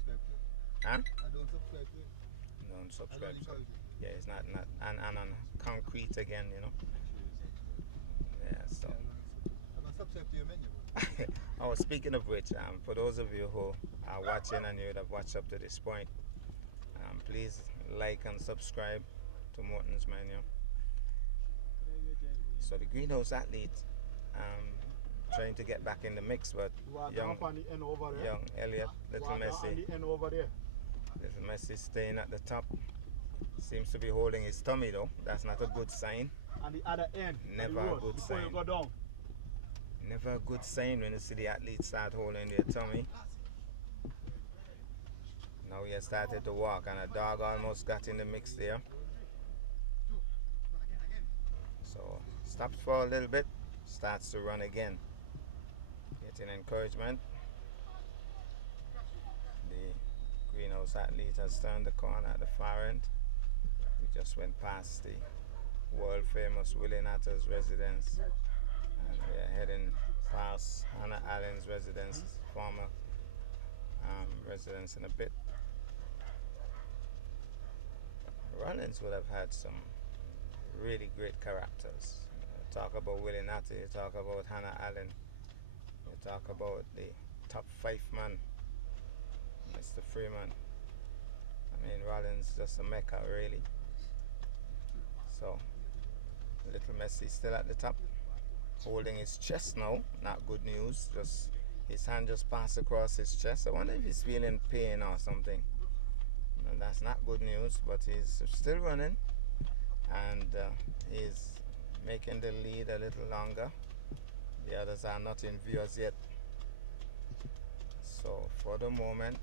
Huh? I don't subscribe to it. Don't subscribe. Yeah, it's not and on concrete again, you know. Yeah, so. I don't subscribe to your menu. Oh, speaking of which, for those of you who are watching and you would have watched up to this point, please like and subscribe to Morton's Menu. So the Greenhouse Athlete trying to get back in the mix, but young Elliot, Little Messi, Little Messi staying at the top. Seems to be holding his tummy though. That's not a good sign. And the other end. Never a good sign. Go down. Never a good sign when you see the athletes start holding their tummy. Now he has started to walk and a dog almost got in the mix there. So stops for a little bit, starts to run again. Getting encouragement. The Greenhouse Athlete has turned the corner at the far end. We just went past the world famous Willie Natter's residence. And we are heading past Hannah Allen's residence, former residence in a bit. Rollins would have had some really great characters. Talk about Willie Natter, you talk about Hannah Allen, you talk about the top 5 man, Mr. Freeman. I mean, Rollins just a mecca, really. So, Little Messi still at the top, holding his chest now. Not good news. Just his hand just passed across his chest. I wonder if he's feeling pain or something. And that's not good news, but he's still running, and he's making the lead a little longer. The others are not in view as yet. So for the moment,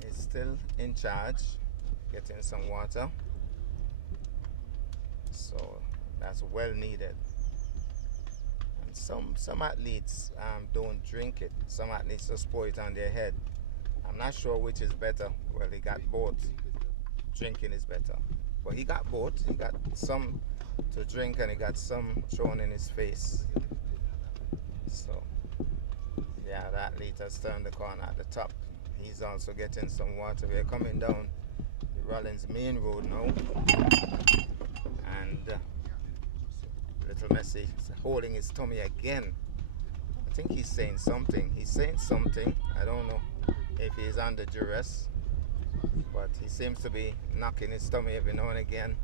he is still in charge, getting some water. So that's well needed. And some athletes don't drink it. Some athletes just pour it on their head. I'm not sure which is better. Well, he got both. Drinking is better. But he got both. He got some to drink and he got some thrown in his face. So, yeah, the athlete has turned the corner at the top. He's also getting some water. We're coming down the Rollins main road now. And Little Messi is holding his tummy again. I think he's saying something. He's saying something. I don't know if he's under duress, but he seems to be knocking his tummy every now and again.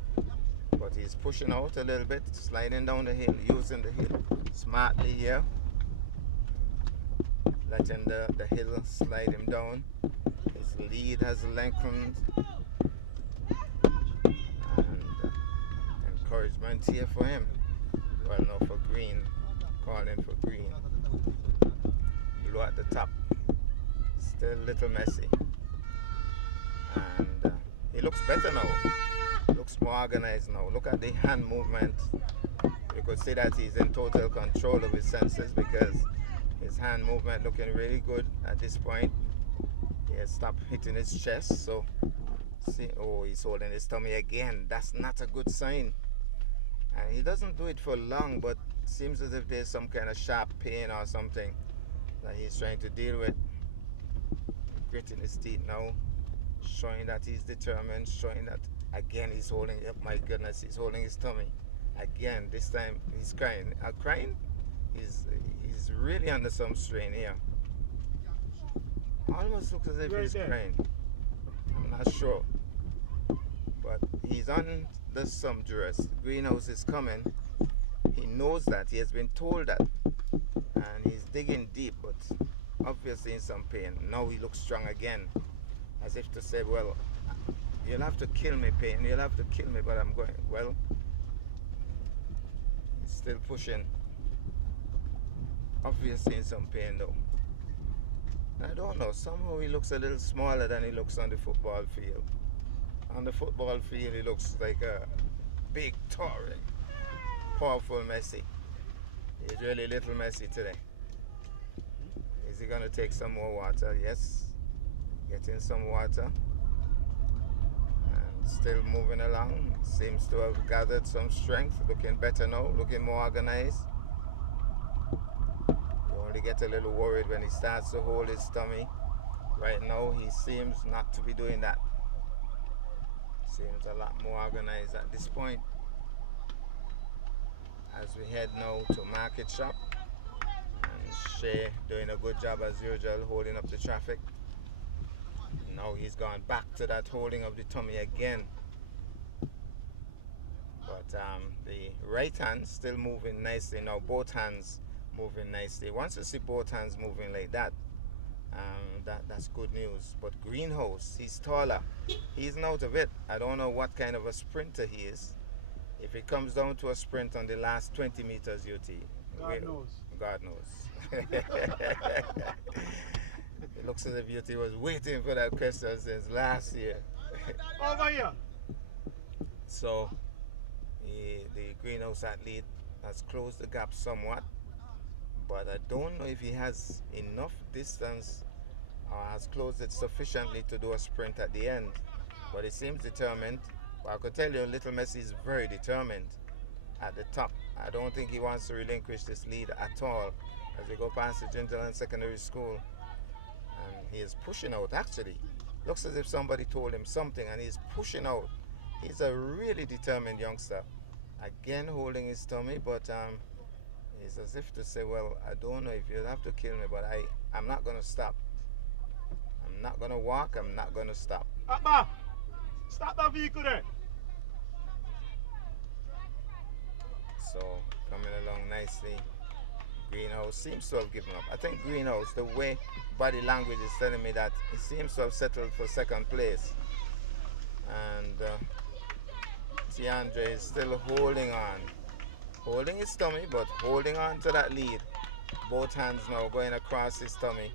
But he's pushing out a little bit, sliding down the hill, using the hill smartly here, letting the hill slide him down. His lead has lengthened, and encouragement here for him. Well, no, for green, calling for green. Blue at the top. Still Little Messi, and he looks better now. Looks more organized now. Look at the hand movement. You could see that he's in total control of his senses because his hand movement looking really good at this point. He has stopped hitting his chest. So see, oh, he's holding his tummy again. That's not a good sign. And he doesn't do it for long, but it seems as if there's some kind of sharp pain or something that he's trying to deal with. Gritting his teeth now. showing that he's determined, showing that again he's holding, oh my goodness, he's holding his tummy. Again, this time he's crying. Crying? He's really under some strain here. Almost looks as if he's crying. I'm not sure. But he's under some duress. Greenhouse is coming. He knows that. He has been told that. And he's digging deep, but obviously in some pain. Now he looks strong again. As if to say, well, you'll have to kill me, pain. You'll have to kill me, but I'm going. Well, he's still pushing. Obviously in some pain though. I don't know. Somehow he looks a little smaller than he looks on the football field. On the football field, he looks like a big, towering, powerful Messi. He's really little Messi today. Is he going to take some more water? Yes. Getting some water. And still moving along. Seems to have gathered some strength. Looking better now. Looking more organized. You only get a little worried when he starts to hold his tummy. Right now, he seems not to be doing that. Seems a lot more organized at this point. As we head now to Market Shop, and Shea doing a good job as usual holding up the traffic. Now he's gone back to that holding of the tummy again. But the right hand still moving nicely. Now both hands moving nicely. Once you see both hands moving like that, that's good news. But Greenhouse, he's taller. He's out of it. I don't know what kind of a sprinter he is. If it comes down to a sprint on the last 20 meters, UT, God knows. God knows. It looks as if UT was waiting for that question since last year. Over here. So the Greenhouse athlete has closed the gap somewhat, but I don't know if he has enough distance or has closed it sufficiently to do a sprint at the end. But he seems determined. But I could tell you, little Messi is very determined at the top. I don't think he wants to relinquish this lead at all as we go past the Gentleman Secondary School. And he is pushing out, actually. Looks as if somebody told him something and he's pushing out. He's a really determined youngster. Again, holding his tummy, but it's as if to say, well, I don't know if you'll have to kill me, but I'm not going to stop. I'm not going to walk. I'm not going to stop. Abba, stop that vehicle there. So, coming along nicely. Greenhouse seems to have given up. I think Greenhouse, the way body language is telling me that he seems to have settled for second place. And Tiandre is still holding on. Holding his tummy, but holding on to that lead. Both hands now going across his tummy.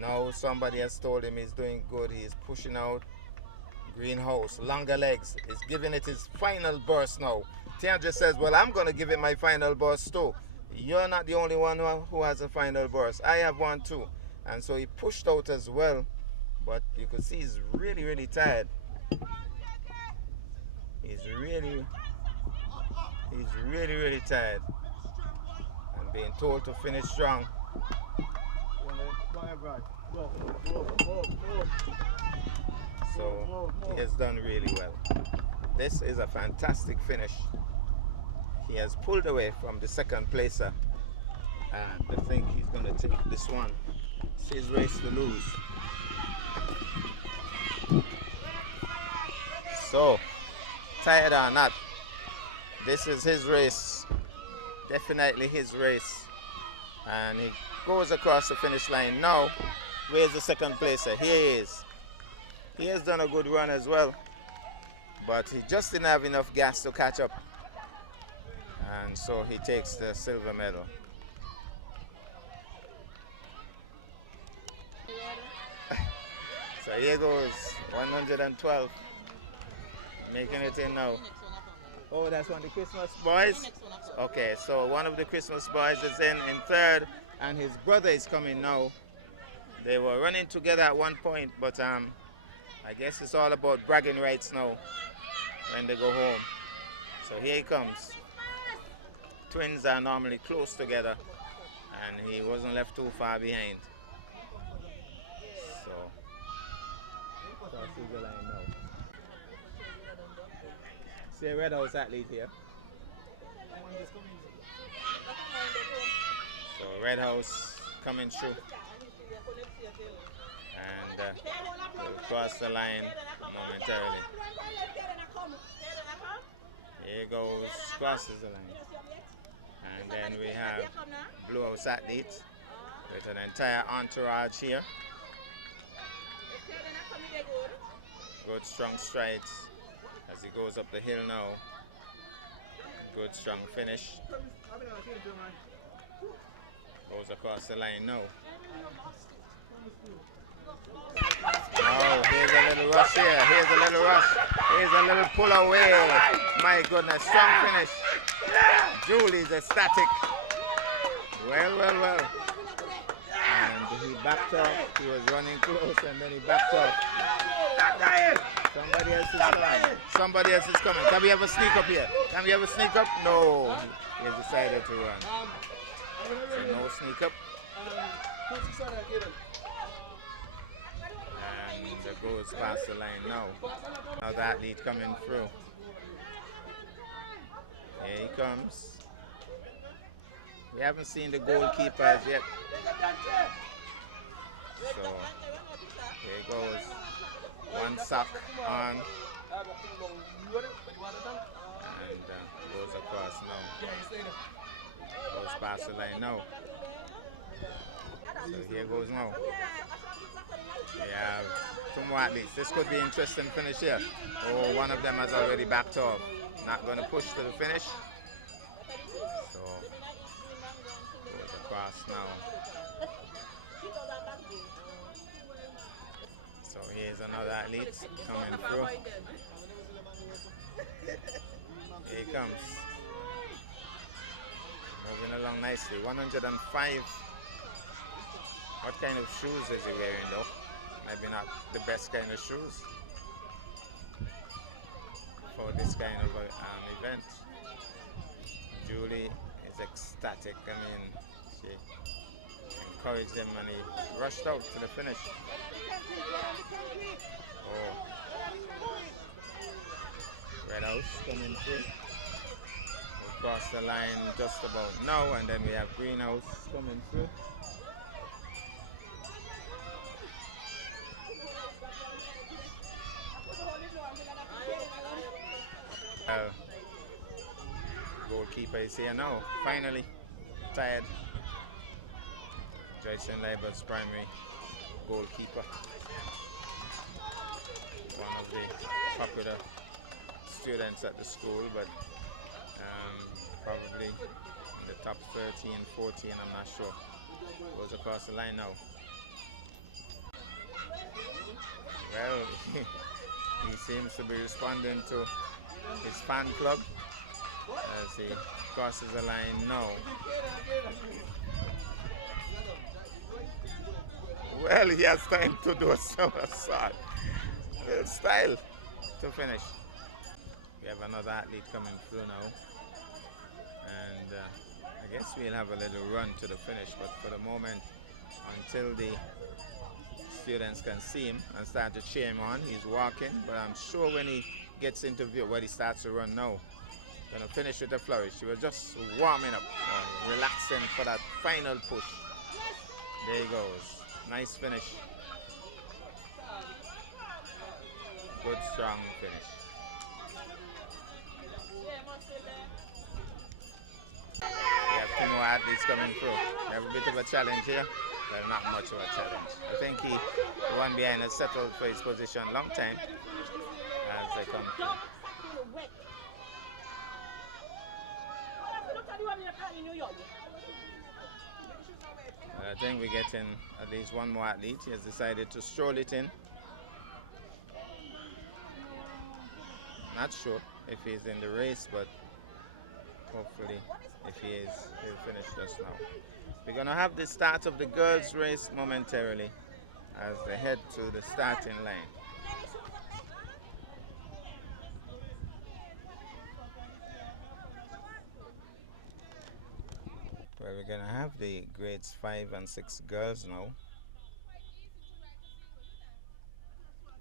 Now somebody has told him he's doing good. He is pushing out. Greenhouse, longer legs, is giving it his final burst now. Tiandre says, well, I'm going to give it my final burst too. You're not the only one who has a final burst. I have one too. And so he pushed out as well. But you could see he's really, really tired. He's really, really tired. And being told to finish strong. So he has done really well. This is a fantastic finish. He has pulled away from the second placer. And I think he's going to take this one. It's his race to lose. So, tired or not, this is his race. Definitely his race. And he goes across the finish line. Now, where's the second placer? Here he is. He has done a good run as well. But he just didn't have enough gas to catch up. And so he takes the silver medal. So here goes 112. Making it in now. Oh, that's one of the Christmas boys? Okay, so one of the Christmas boys is in third, and his brother is coming now. They were running together at one point, but I guess it's all about bragging rights now when they go home. So here he comes. Twins are normally close together, and he wasn't left too far behind. So Crosses the line now. See a Red House athlete here. So Red House coming through. And will cross the line momentarily. Here goes, crosses the line. And then we have Blue House athletes with an entire entourage here. Good strong strides as he goes up the hill now. Good strong finish. Goes across the line now. Oh, here's a little rush here. Here's a little rush. Here's a little pull away. My goodness, strong finish. Julie's ecstatic. Well, well, well. And he backed off. He was running close and then he backed off. Somebody else is coming. Somebody else is coming. Can we have a sneak up here? Can we have a sneak up? No. He has decided to run. So no sneak up. And it goes past the line now. Now the athlete coming through. Here he comes. We haven't seen the goalkeepers yet. So here goes. One sock on. And goes across now. Goes past the line now. So here goes now. We have two more athletes. This could be interesting finish here. Oh, one of them has already backed off. Not going to push to the finish. So goes across now. So here's another athlete coming through. Here he comes. Moving along nicely. 105. What kind of shoes is he wearing though? Maybe not the best kind of shoes for this kind of event. Julie is ecstatic. I mean, she encouraged him and he rushed out to the finish. Oh. Red House coming through. We'll cross the line just about now, and then we have Green House coming through. Goalkeeper is here now, finally, tired. Joycelyn Liburd Primary goalkeeper. One of the popular students at the school, but probably in the top 13, 14, I'm not sure. Goes across the line now. Well, he seems to be responding to his fan club as he crosses the line now. Well, he has time to do a somersault. Style to finish. We have another athlete coming through now. And I guess we'll have a little run to the finish, but for the moment, until the students can see him and start to cheer him on, he's walking, but I'm sure when he gets into view, when he starts to run now, gonna finish with a flourish. He was just warming up, relaxing for that final push. There he goes. Nice finish. Good strong finish. We have two more athletes coming through. We have a bit of a challenge here. Well, not much of a challenge. I think the one behind has settled for his position a long time as they come through. I think we're getting at least one more athlete. He has decided to stroll it in. Not sure if he's in the race, but hopefully if he is, he'll finish just now. We're going to have the start of the girls' race momentarily as they head to the starting line. Well, we're going to have the grades 5 and 6 girls now.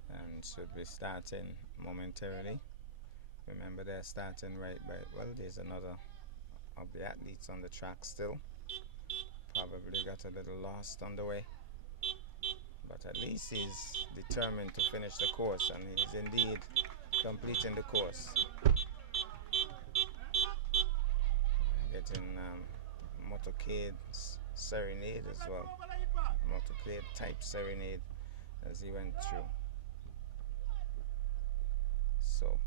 And should be starting momentarily. Remember, they're starting right by, well, there's another of the athletes on the track still. Probably got a little lost on the way. But at least he's determined to finish the course, and he's indeed completing the course. Getting motorcade serenade as well. Motorcade type serenade as he went through. So,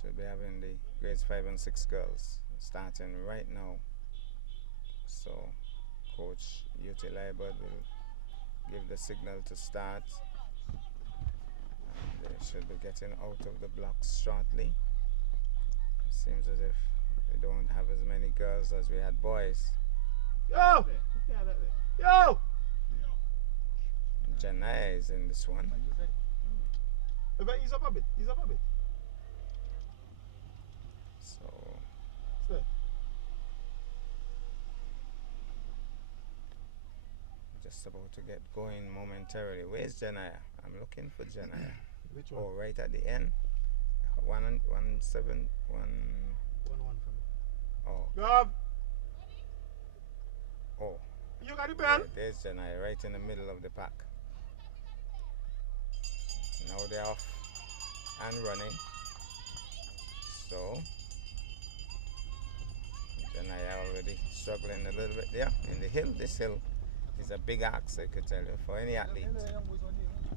should be having the grades 5 and 6 girls starting right now. So, Coach Joycelyn Liburd will give the signal to start. And they should be getting out of the blocks shortly. Seems as if we don't have as many girls as we had boys. Yo! Yo! Janaya is in this one. He's up a bit. He's up a bit. So, Stay. just about to get going momentarily. Where's Janaya? I'm looking for Janaya. Which one? Oh, right at the end. 1-7-1. 1-1 for me. Oh. Gov! Oh. You got the pen? There's Janaya right in the middle of the pack. Now they're off and running. So Janaya already struggling a little bit there in the hill. This hill is a big axe, I could tell you, for any athlete.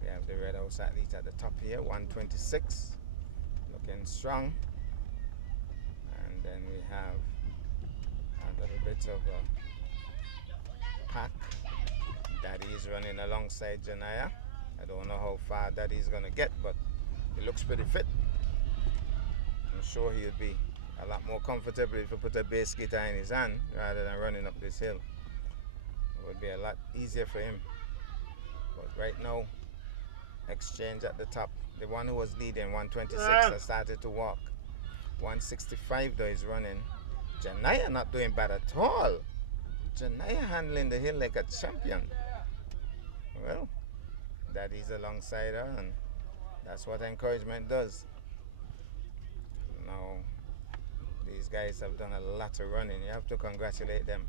We have the Red House athlete at the top here, 126, looking strong. And then we have a little bit of a pack. Daddy is running alongside Janaya. I don't know how far Daddy's going to get, but he looks pretty fit. I'm sure he'll be a lot more comfortable if you put a bass guitar in his hand rather than running up this hill. It would be a lot easier for him. But right now, exchange at the top. The one who was leading, 126, has started to walk. 165 though is running. Janaya not doing bad at all. Janaya handling the hill like a champion. Well, Daddy's alongside her, and that's what encouragement does. Now, these guys have done a lot of running. You have to congratulate them.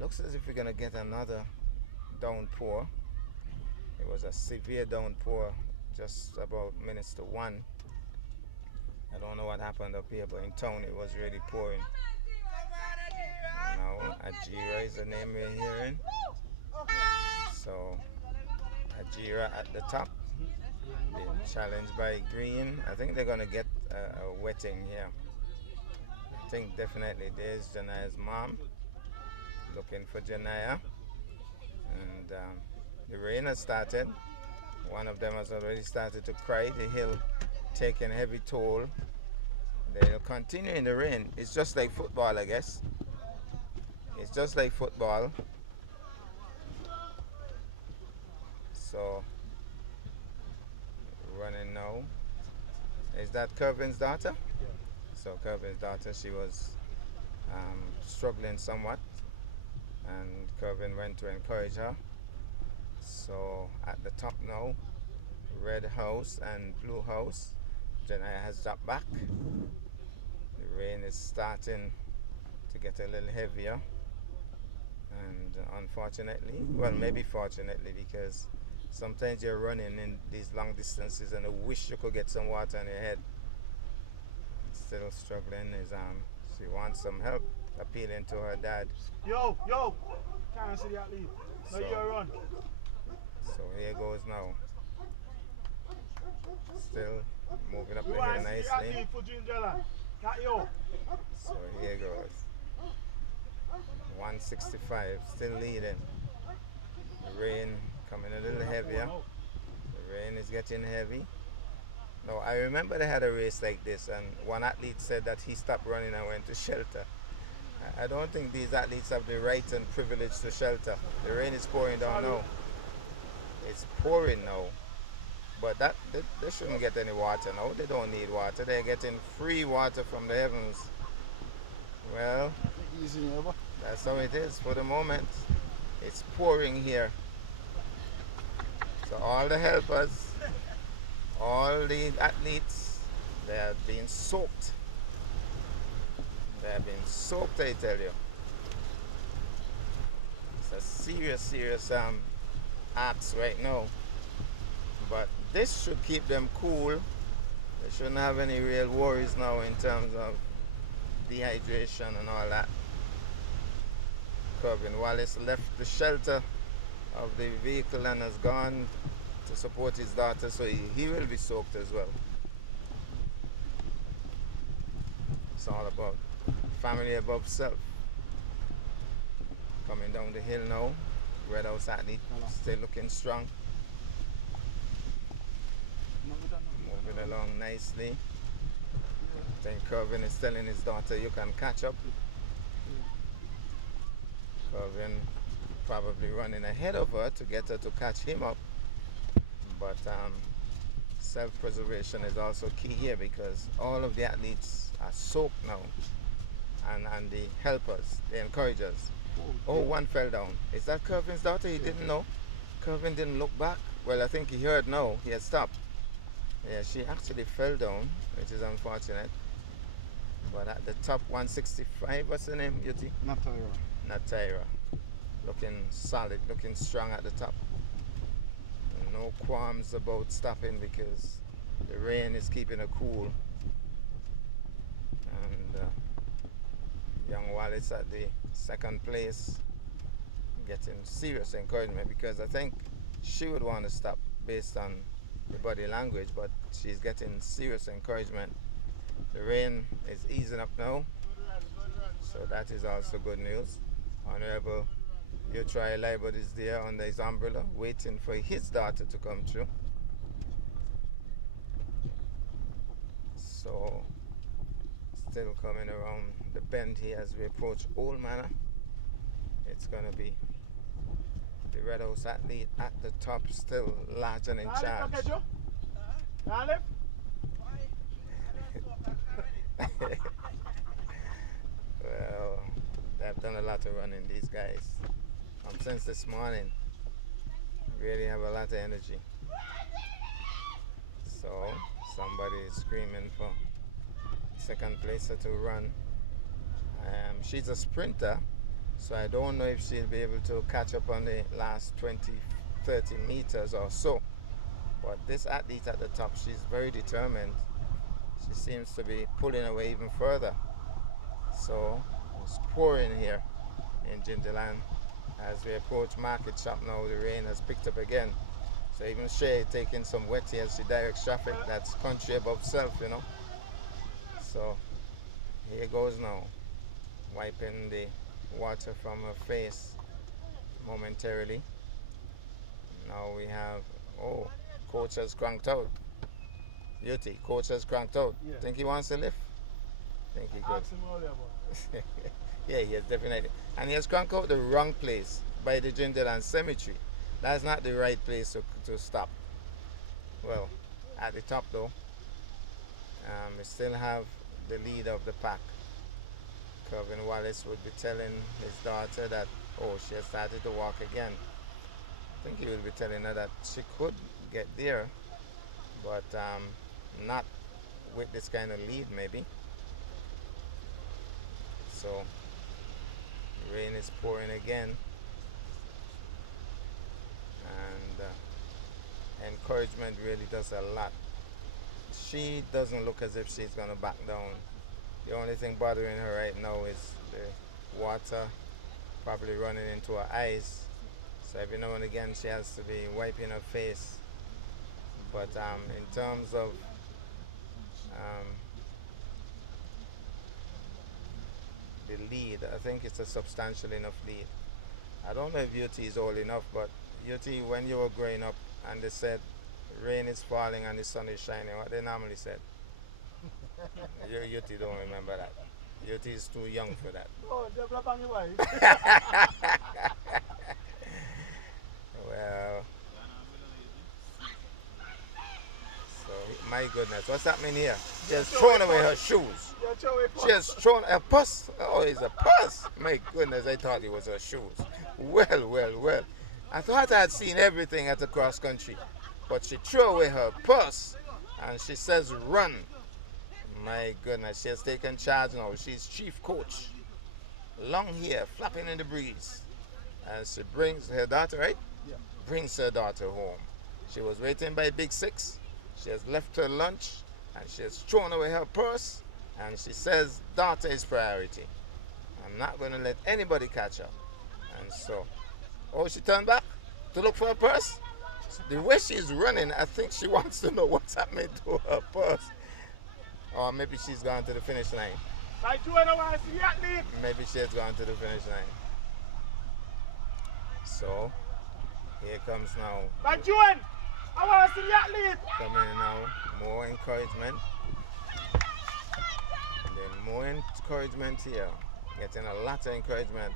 Looks as if we're going to get another downpour. It was a severe downpour just about minutes to 1. I don't know what happened up here, but in town it was really pouring. Now, Ajira is the name we're hearing. So, Ajira at the top, being challenged by Green. I think they're going to get a wetting here. I think definitely there's Janaya's mom looking for Janaya. And the rain has started. One of them has already started to cry. The hill taking a heavy toll. They'll continue in the rain. It's just like football, I guess. It's just like football. So, running now. Is that Kervin's daughter? Yeah. So Kervin's daughter, she was struggling somewhat, and Kervin went to encourage her. So at the top now, Red House and Blue House, Janaya has dropped back. The rain is starting to get a little heavier, and unfortunately, well, maybe fortunately, because sometimes you're running in these long distances and I wish you could get some water on your head. Still struggling. She wants some help, appealing to her dad. Yo! Can't see the athlete. Now you run. So here goes now. Still moving up the hill nicely. So here goes. 165, still leading. The rain coming a little heavier. The rain is getting heavy. Now, I remember they had a race like this, and one athlete said that he stopped running and went to shelter. I don't think these athletes have the right and privilege to shelter. The rain is pouring down now. It's pouring now. But they shouldn't get any water now. They don't need water. They're getting free water from the heavens. Well, that's how it is for the moment. It's pouring here. So all the helpers all the athletes, they have been soaked. They have been soaked, I tell you. It's a serious acts right now. But this should keep them cool. They shouldn't have any real worries now in terms of dehydration and all that. Kevin Wallace left the shelter of the vehicle and has gone to support his daughter, so he will be soaked as well. It's all about family above self. Coming down the hill now, Red House athlete still looking strong. Moving along nicely. I think Kevin is telling his daughter, you can catch up. Kevin probably running ahead of her to get her to catch him up. But self-preservation is also key here because all of the athletes are soaked now. And the helpers, the encouragers. Oh, one fell down. Is that Kevin's daughter? He didn't know. Kevin didn't look back. Well, I think he heard no. He had stopped. Yeah, she actually fell down, which is unfortunate. But at the top, 165, what's the name, Yuti? Natira. Looking solid, looking strong at the top. No qualms about stopping because the rain is keeping her cool. And young Wallace at the second place, getting serious encouragement because I think she would want to stop based on the body language, but she's getting serious encouragement. The rain is easing up now, so that is also good news. Honorable Joycelyn Liburd is there under his umbrella, waiting for his daughter to come through. So, still coming around the bend here as we approach Old Manor. It's going to be the Red House athlete at the top, still large and in charge. Well, they've done a lot of running, these guys. Since this morning, really have a lot of energy. So, somebody is screaming for second placer to run. She's a sprinter, so I don't know if she'll be able to catch up on the last 20-30 meters or so. But this athlete at the top, she's very determined. She seems to be pulling away even further. So it's pouring here in Gingerland. As we approach Market Shop now, the rain has picked up again. So even Shay taking some wet here as she directs traffic. That's country above self, you know. So here goes now, wiping the water from her face momentarily. Now we have, oh, coach has cranked out. Yuti, coach has cranked out. Yeah. Think he wants to lift? Think he could. Ask him earlier about. Yeah, he has definitely. And he has cranked out the wrong place by the Gingerland Cemetery. That's not the right place to stop. Well, at the top though, we still have the lead of the pack. Kevin Wallace would be telling his daughter that, oh, she has started to walk again. I think he will be telling her that she could get there, but not with this kind of lead maybe. So, rain is pouring again, and encouragement really does a lot. She doesn't look as if she's going to back down. The only thing bothering her right now is the water probably running into her eyes. So every now and again she has to be wiping her face. But in terms of the lead, I think it's a substantial enough lead. I don't know if UT is old enough, but UT, when you were growing up and they said rain is falling and the sun is shining, what they normally said? UT don't remember that. UT is too young for that. Oh, develop on your wife. Well, so my goodness, what's happening here? She has thrown away her shoes. She has thrown a purse. Oh, it's a purse. My goodness, I thought it was her shoes. Well. I thought I had seen everything at the cross country, but she threw away her purse. and she says run. My goodness, she has taken charge now. She's chief coach. Long hair, flapping in the breeze. And she brings her daughter, right? Yeah. Brings her daughter home. She was waiting by Big Six. She has left her lunch and she has thrown away her purse. And she says, daughter is priority. I'm not going to let anybody catch her. And so, oh, she turned back to look for her purse. The way she's running, I think she wants to know what's happening to her purse. Or maybe she's gone to the finish line. Maybe she has gone to the finish line. So, here comes now. Coming in now, more encouragement. And then more encouragement here. Getting a lot of encouragement.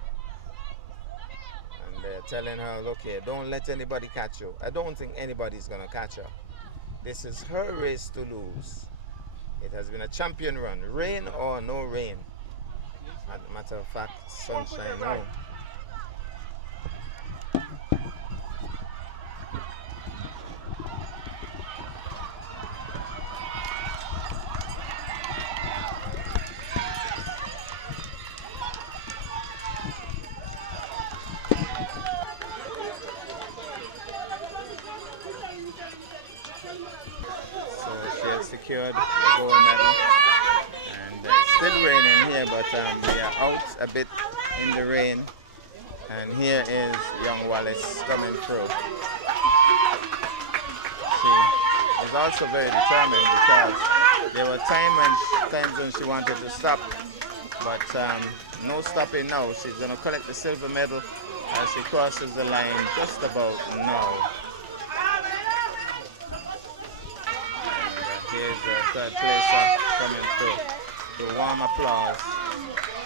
And they're telling her, look here, don't let anybody catch you. I don't think anybody's going to catch her. This is her race to lose. It has been a champion run, rain or no rain. As a matter of fact, sunshine now. Secured the gold medal, and it's still raining here, but we are out a bit in the rain, and here is young Wallace coming through. She is also very determined because there were times when she wanted to stop, but no stopping now. She's going to collect the silver medal as she crosses the line just about now. Here's the third placer coming through. The warm applause.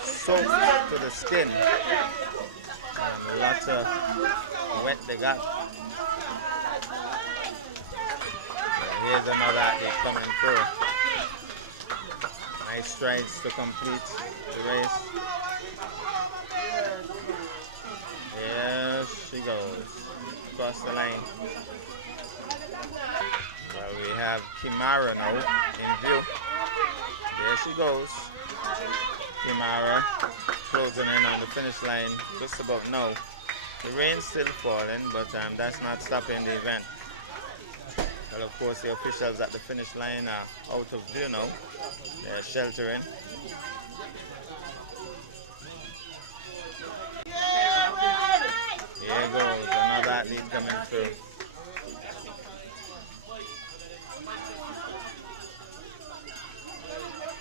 Soaked to the skin. And lots of wet they got. And here's another athlete coming through. Nice strides to complete the race. Here she goes. Across the line. Well, we have Kimara now in view. There she goes. Kimara closing in on the finish line just about now. The rain's still falling, but that's not stopping the event. Well, of course, the officials at the finish line are out of view now. They're sheltering. Here goes another athlete coming through.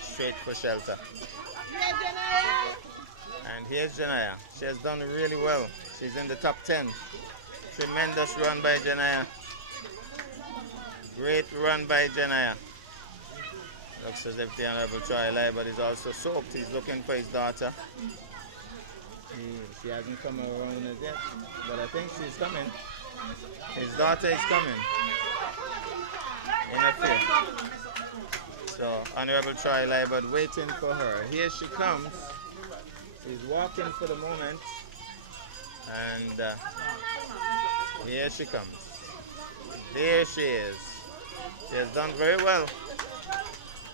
Straight for shelter. And here's Janaya. She has done really well. She's in the top 10. Tremendous run by Janaya. Great run by Janaya. Looks as if the Honorable Joycelyn Liburd is also soaked. He's looking for his daughter. She hasn't come around as yet, but I think she's coming. His daughter is coming. In a few. So, Honorable Joycelyn Liburd waiting for her. Here she comes. She's walking for the moment. And here she comes. There she is. She has done very well.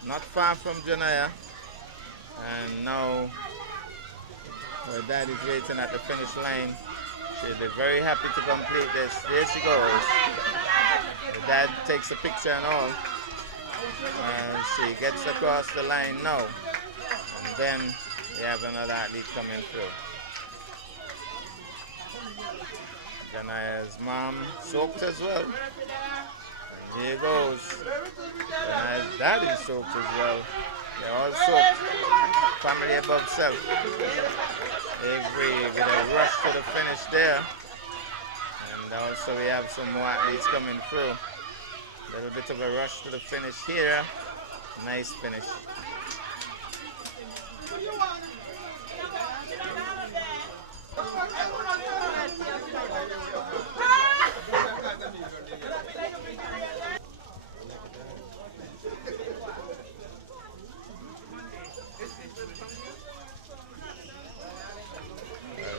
Not far from Janaya. And now her dad is waiting at the finish line. She'll be very happy to complete this. There she goes. The dad takes a picture and all. And she gets across the line now. And then we have another athlete coming through. Janaya's mom soaked as well. And here goes. Janaya's dad is soaked as well. They're all soaked. Family above self. Avery with a rush to the finish there. And also we have some more athletes coming through. A little bit of a rush to the finish here. Nice finish.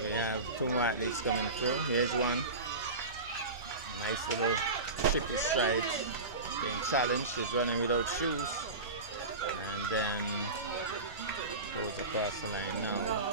We have two more athletes coming through. Here's one. Nice little tricky strides. being challenged. She's running without shoes. And then goes across the line now.